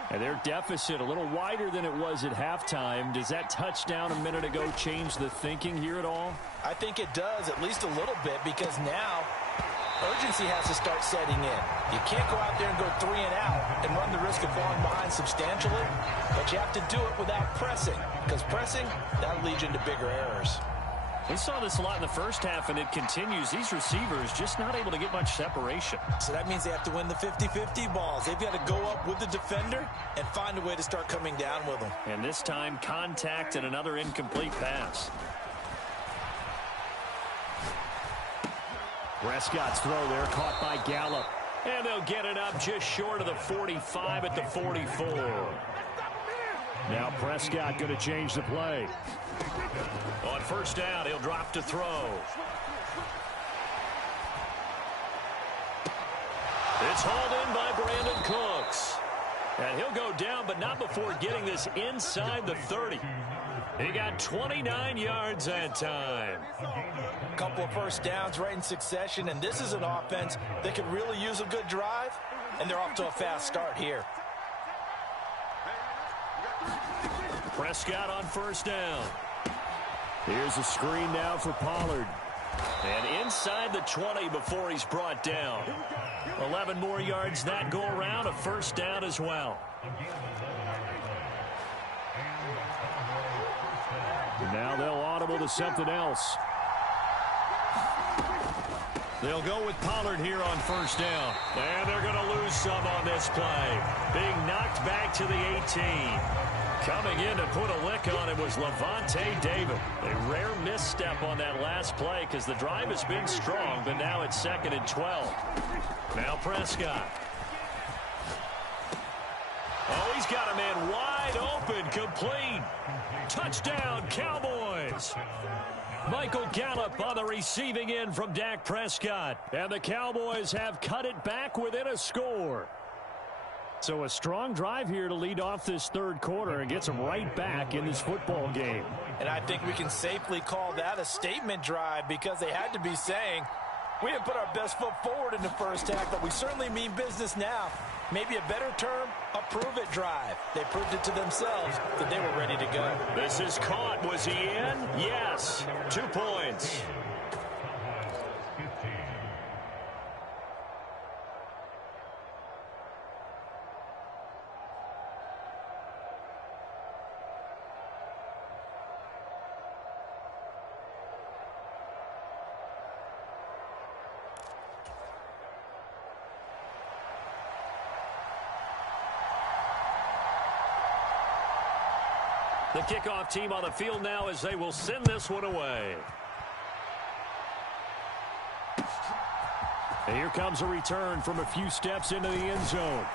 And their deficit a little wider than it was at halftime. Does that touchdown a minute ago change the thinking here at all? I think it does, at least a little bit, because now urgency has to start setting in. You can't go out there and go 3 and out and run the risk of falling behind substantially, but you have to do it without pressing, because pressing, that'll lead you into bigger errors. We saw this a lot in the first half, and it continues. These receivers just not able to get much separation. So that means they have to win the 50-50 balls. They've got to go up with the defender and find a way to start coming down with them. And this time, contact and another incomplete pass. Prescott's throw there, caught by Gallup. And they'll get it up just short of the 45 at the 44. Now Prescott going to change the play. On first down, he'll drop to throw. It's hauled in by Brandon Cooks. And he'll go down, but not before getting this inside the 30. He got 29 yards that time. A couple of first downs right in succession, and this is an offense that could really use a good drive, and they're off to a fast start here. Prescott on first down. Here's a screen now for Pollard. And inside the 20 before he's brought down. 11 more yards that go around, a first down as well. Now they'll audible to something else. They'll go with Pollard here on first down. And they're going to lose some on this play. Being knocked back to the 18. Coming in to put a lick on it was Levante David. A rare misstep on that last play because the drive has been strong, but now it's 2nd and 12. Now Prescott. Oh, he's got a man wide open, complete. Touchdown, Cowboys. Michael Gallup on the receiving end from Dak Prescott. And the Cowboys have cut it back within a score. So a strong drive here to lead off this third quarter and gets them right back in this football game. And I think we can safely call that a statement drive because they had to be saying, we didn't put our best foot forward in the first half, but we certainly mean business now. Maybe a better term, a prove-it drive. They proved it to themselves that they were ready to go. This is caught. Was he in? Yes. 2 points. The kickoff team on the field now as they will send this one away. And here comes a return from a few steps into the end zone.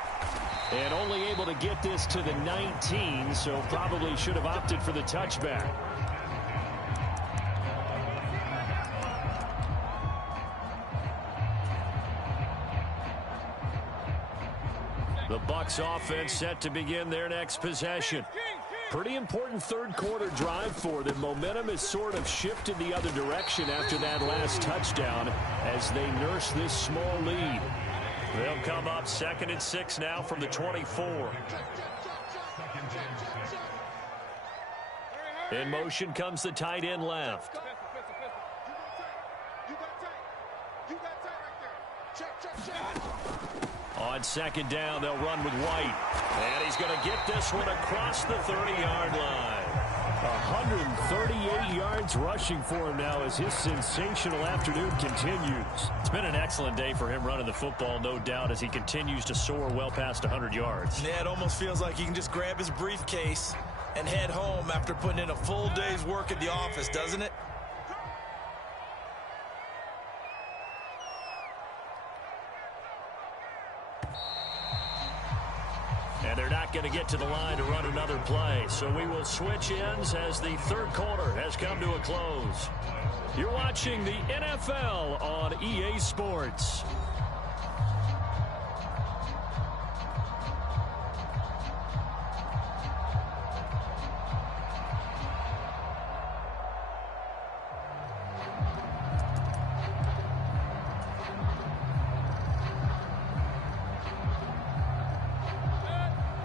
And only able to get this to the 19, so probably should have opted for the touchback. The Bucs offense set to begin their next possession. Pretty important third quarter drive for them. Momentum has sort of shifted the other direction after that last touchdown as they nurse this small lead. They'll come up 2nd and 6 now from the 24. In motion comes the tight end left. On 2nd down, they'll run with White. And he's going to get this one across the 30-yard line. 138 yards rushing for him now as his sensational afternoon continues. It's been an excellent day for him running the football, no doubt, as he continues to soar well past 100 yards. Yeah, it almost feels like he can just grab his briefcase and head home after putting in a full day's work at the office, doesn't it? And they're not going to get to the line to run another play. So we will switch ends as the third quarter has come to a close. You're watching the NFL on EA Sports.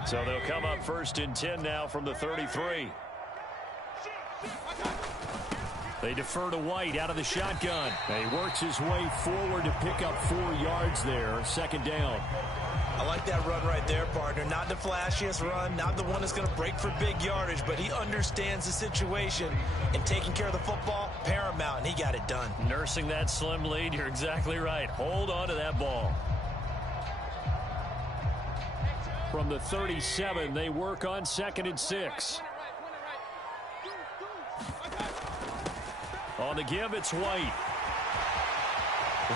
So they'll come up 1st and 10 now from the 33. They defer to White out of the shotgun. And he works his way forward to pick up 4 yards there. Second down. I like that run right there, partner. Not the flashiest run, not the one that's going to break for big yardage, but he understands the situation, and taking care of the football, paramount, and he got it done. Nursing that slim lead, you're exactly right. Hold on to that ball. From the 37, they work on 2nd and 6. On the give, it's White.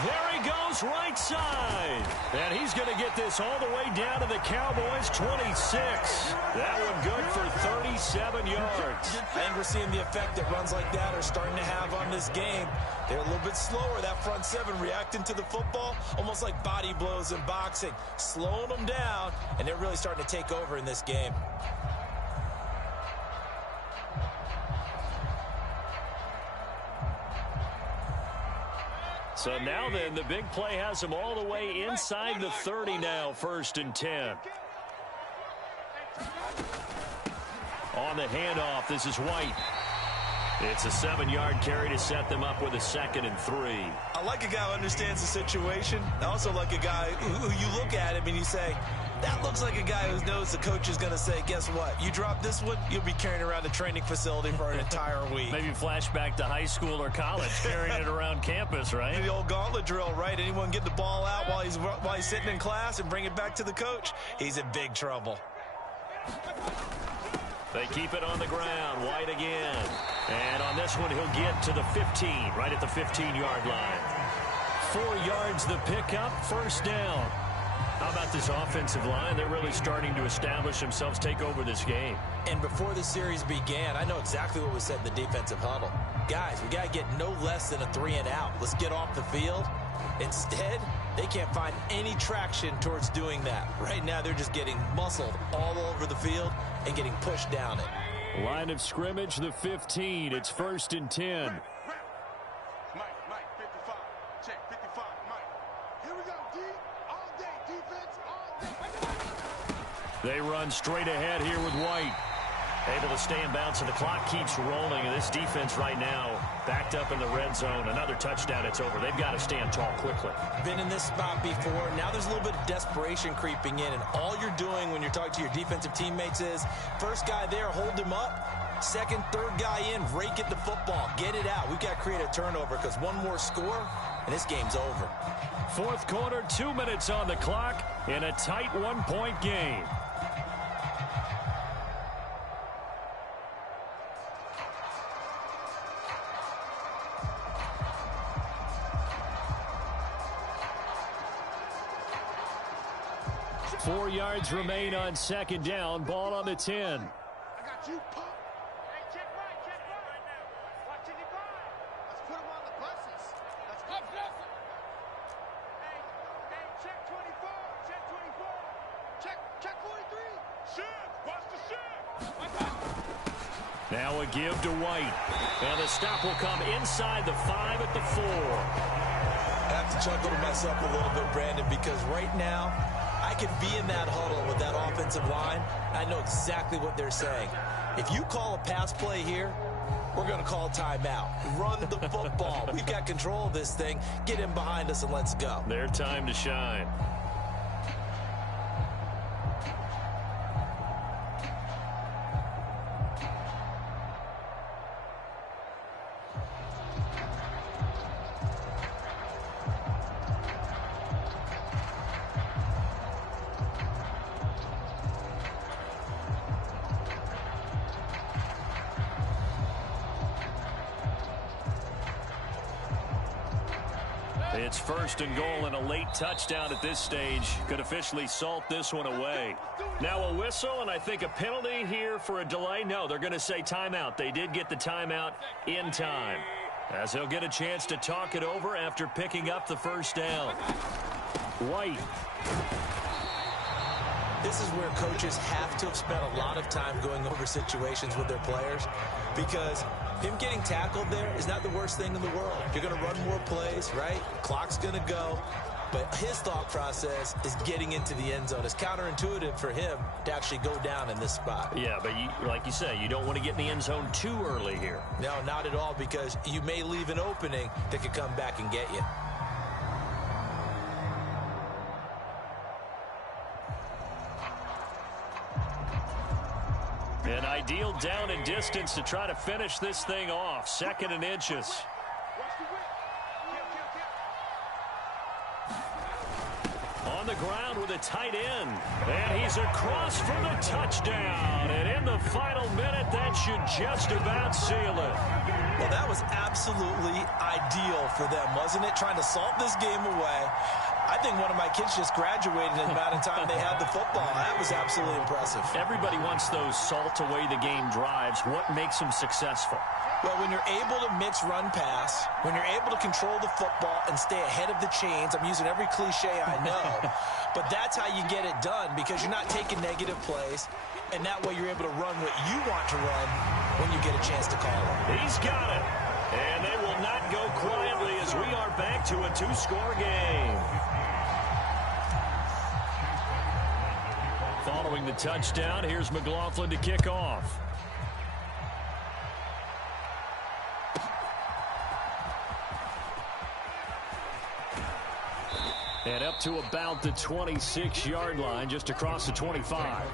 There he goes, right side. And he's going to get this all the way down to the Cowboys' 26. That one good for 37 yards. I think we're seeing the effect that runs like that are starting to have on this game. They're a little bit slower, that front seven, reacting to the football, almost like body blows in boxing, slowing them down, and they're really starting to take over in this game. So now then, the big play has them all the way inside the 30 now, 1st and 10. On the handoff, this is White. It's a 7-yard carry to set them up with a 2nd and 3. I like a guy who understands the situation. I also like a guy who you look at him and you say, that looks like a guy who knows the coach is going to say, guess what? You drop this one, you'll be carrying around the training facility for an entire week. Maybe flashback to high school or college, carrying it around campus, right? The old gauntlet drill, right? Anyone get the ball out while he's sitting in class and bring it back to the coach, he's in big trouble. They keep it on the ground. White again. And on this one, he'll get to the 15, right at the 15-yard line. 4 yards the pickup, 1st down. How about this offensive line? They're really starting to establish themselves, take over this game. And before the series began, I know exactly what was said in the defensive huddle. Guys, we got to get no less than a 3 and out. Let's get off the field. Instead, they can't find any traction towards doing that. Right now, they're just getting muscled all over the field and getting pushed down it. Line of scrimmage, the 15. It's 1st and 10. Mike, 55. Check, 55, Mike. Here we go, D. All day, defense, all day. They run straight ahead here with White. Able to stay in bounds, and the clock keeps rolling. And this defense right now backed up in the red zone. Another touchdown, it's over. They've got to stand tall quickly. Been in this spot before. Now there's a little bit of desperation creeping in. And all you're doing when you're talking to your defensive teammates is, first guy there, hold him up. Second, third guy in, rake at the football. Get it out. We've got to create a turnover because one more score, and this game's over. 4th quarter, 2 minutes on the clock in a tight 1-point game. Four yards remain on 2nd down. Ball on the 10. I got you, Pop. Hey, check right now. Watch any ball. Let's put him on the buses. Let's go. Hey, check 24. Check 43. Shift. Watch the shift. Now a give to White. And the stop will come inside the 5 at the 4. I have to chuckle to myself a little bit, Brandon, because right now I could be in that huddle with that offensive line. I know exactly what they're saying. If you call a pass play here, we're going to call timeout. Run the football. We've got control of this thing. Get in behind us and let's go. Their time to shine. It's 1st and goal, and a late touchdown at this stage could officially salt this one away. Now a whistle, and I think a penalty here for a delay. No, they're going to say timeout. They did get the timeout in time, as they'll get a chance to talk it over after picking up the 1st down. White. This is where coaches have to have spent a lot of time going over situations with their players, because him getting tackled there is not the worst thing in the world. You're going to run more plays, right? Clock's going to go. But his thought process is getting into the end zone. It's counterintuitive for him to actually go down in this spot. Yeah, but like you say, you don't want to get in the end zone too early here. No, not at all, because you may leave an opening that could come back and get you. An ideal down and distance to try to finish this thing off. 2nd and inches. On the ground with a tight end. And he's across for the touchdown. And in the final minute, that should just about seal it. Well, that was absolutely ideal for them, wasn't it? Trying to salt this game away. I think one of my kids just graduated in the amount of time they had the football. That was absolutely impressive. Everybody wants those salt away the game drives. What makes them successful? Well, when you're able to mix run pass, when you're able to control the football and stay ahead of the chains, I'm using every cliche I know, but that's how you get it done, because you're not taking negative plays, and that way you're able to run what you want to run when you get a chance to call it. He's got it. And they will not go quietly as we are back to a 2-score game. Following the touchdown, here's McLaughlin to kick off. And up to about the 26-yard line, just across the 25.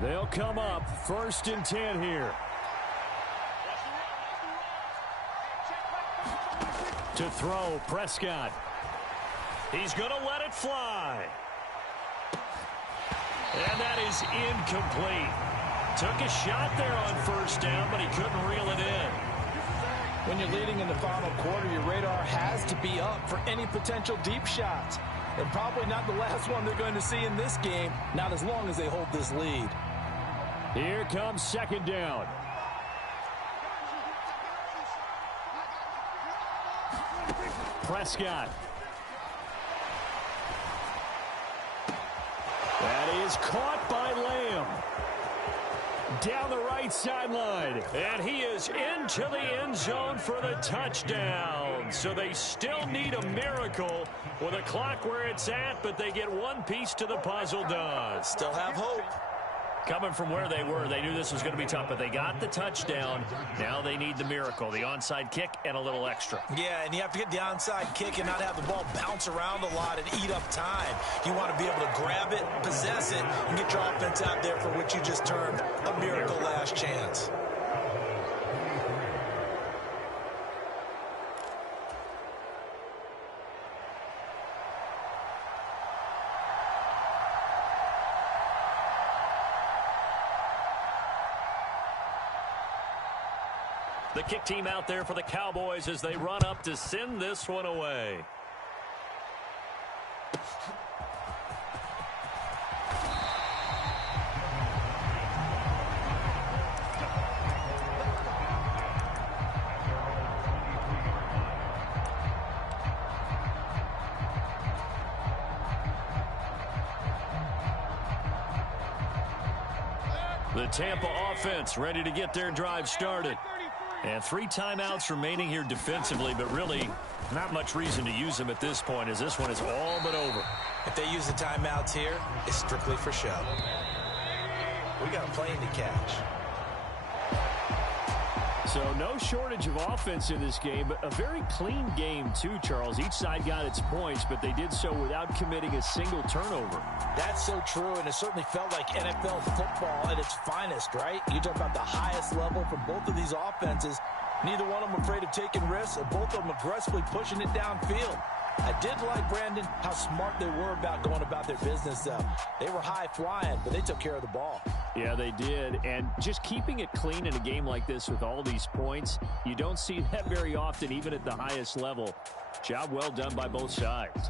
They'll come up 1st and 10 here. To throw, Prescott. He's going to let it fly. And that is incomplete. Took a shot there on 1st down, but he couldn't reel it in. When you're leading in the final quarter, your radar has to be up for any potential deep shots. And probably not the last one they're going to see in this game, not as long as they hold this lead. Here comes 2nd down. Prescott. That is caught by Lamb. Down the right sideline. And he is into the end zone for the touchdown. So they still need a miracle with a clock where it's at, but they get one piece to the puzzle done. Still have hope. Coming from where they were, they knew this was going to be tough, but they got the touchdown. Now they need the miracle, the onside kick and a little extra. Yeah, and you have to get the onside kick and not have the ball bounce around a lot and eat up time. You want to be able to grab it, possess it, and get your offense out there for what you just termed a miracle last chance. The kick team out there for the Cowboys as they run up to send this one away. The Tampa offense ready to get their drive started. And 3 timeouts remaining here defensively, but really not much reason to use them at this point, as this one is all but over. If they use the timeouts here, it's strictly for show. We got a plane to catch. So no shortage of offense in this game, but a very clean game too, Charles. Each side got its points, but they did so without committing a single turnover. That's so true, and it certainly felt like NFL football at its finest, right? You talk about the highest level from both of these offenses. Neither one of them afraid of taking risks, and both of them aggressively pushing it downfield. I did like, Brandon, how smart they were about going about their business, though. They were high-flying, but they took care of the ball. Yeah, they did. And just keeping it clean in a game like this with all these points, you don't see that very often, even at the highest level. Job well done by both sides.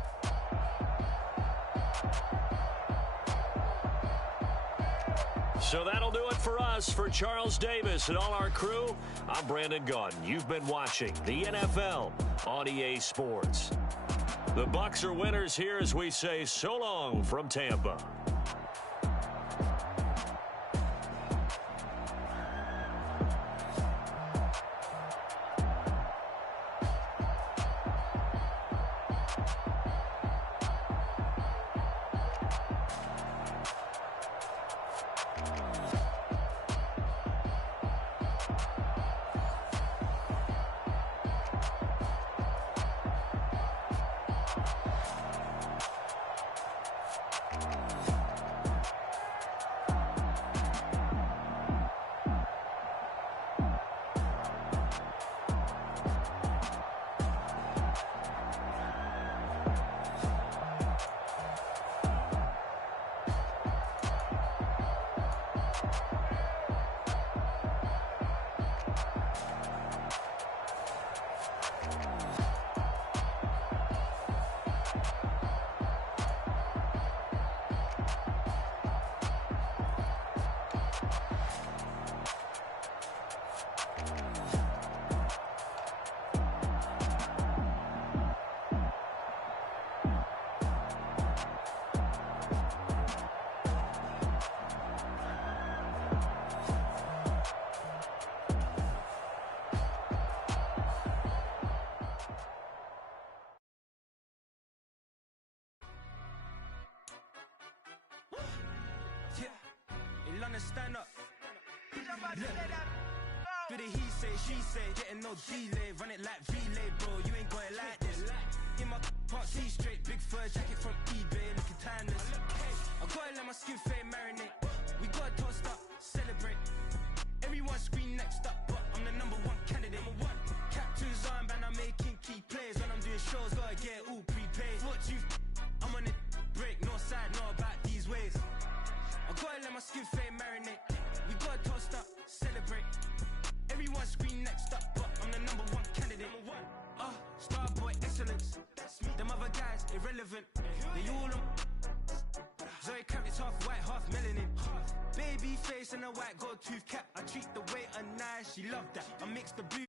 So that'll do it for us. For Charles Davis and all our crew, I'm Brandon Gaudin. You've been watching the NFL on EA Sports. The Bucs are winners here as we say so long from Tampa. Stand up. Do the he say, she say, getting no delay, run it like relay, bro. You ain't got it like this. In my can't see straight, big fur jacket from eBay, looking timeless. I gotta let my skin fade marinate. We gotta toast up, celebrate. Everyone scream next up, but I'm the #1 candidate. Captain's armband, I'm making key plays when I'm doing shows. Gotta get all prepaid. What you? I'm on it break, no side, no about these ways. I gotta let my skin fade marinate. We gotta toast up, celebrate. Everyone scream next up, but I'm the #1 candidate. Starboy excellence. Them other guys irrelevant. They all on. Zoe Kravitz half white, half melanin. Baby face and a white gold tooth cap. I treat the waiter nice, she loved that. I mix the blue.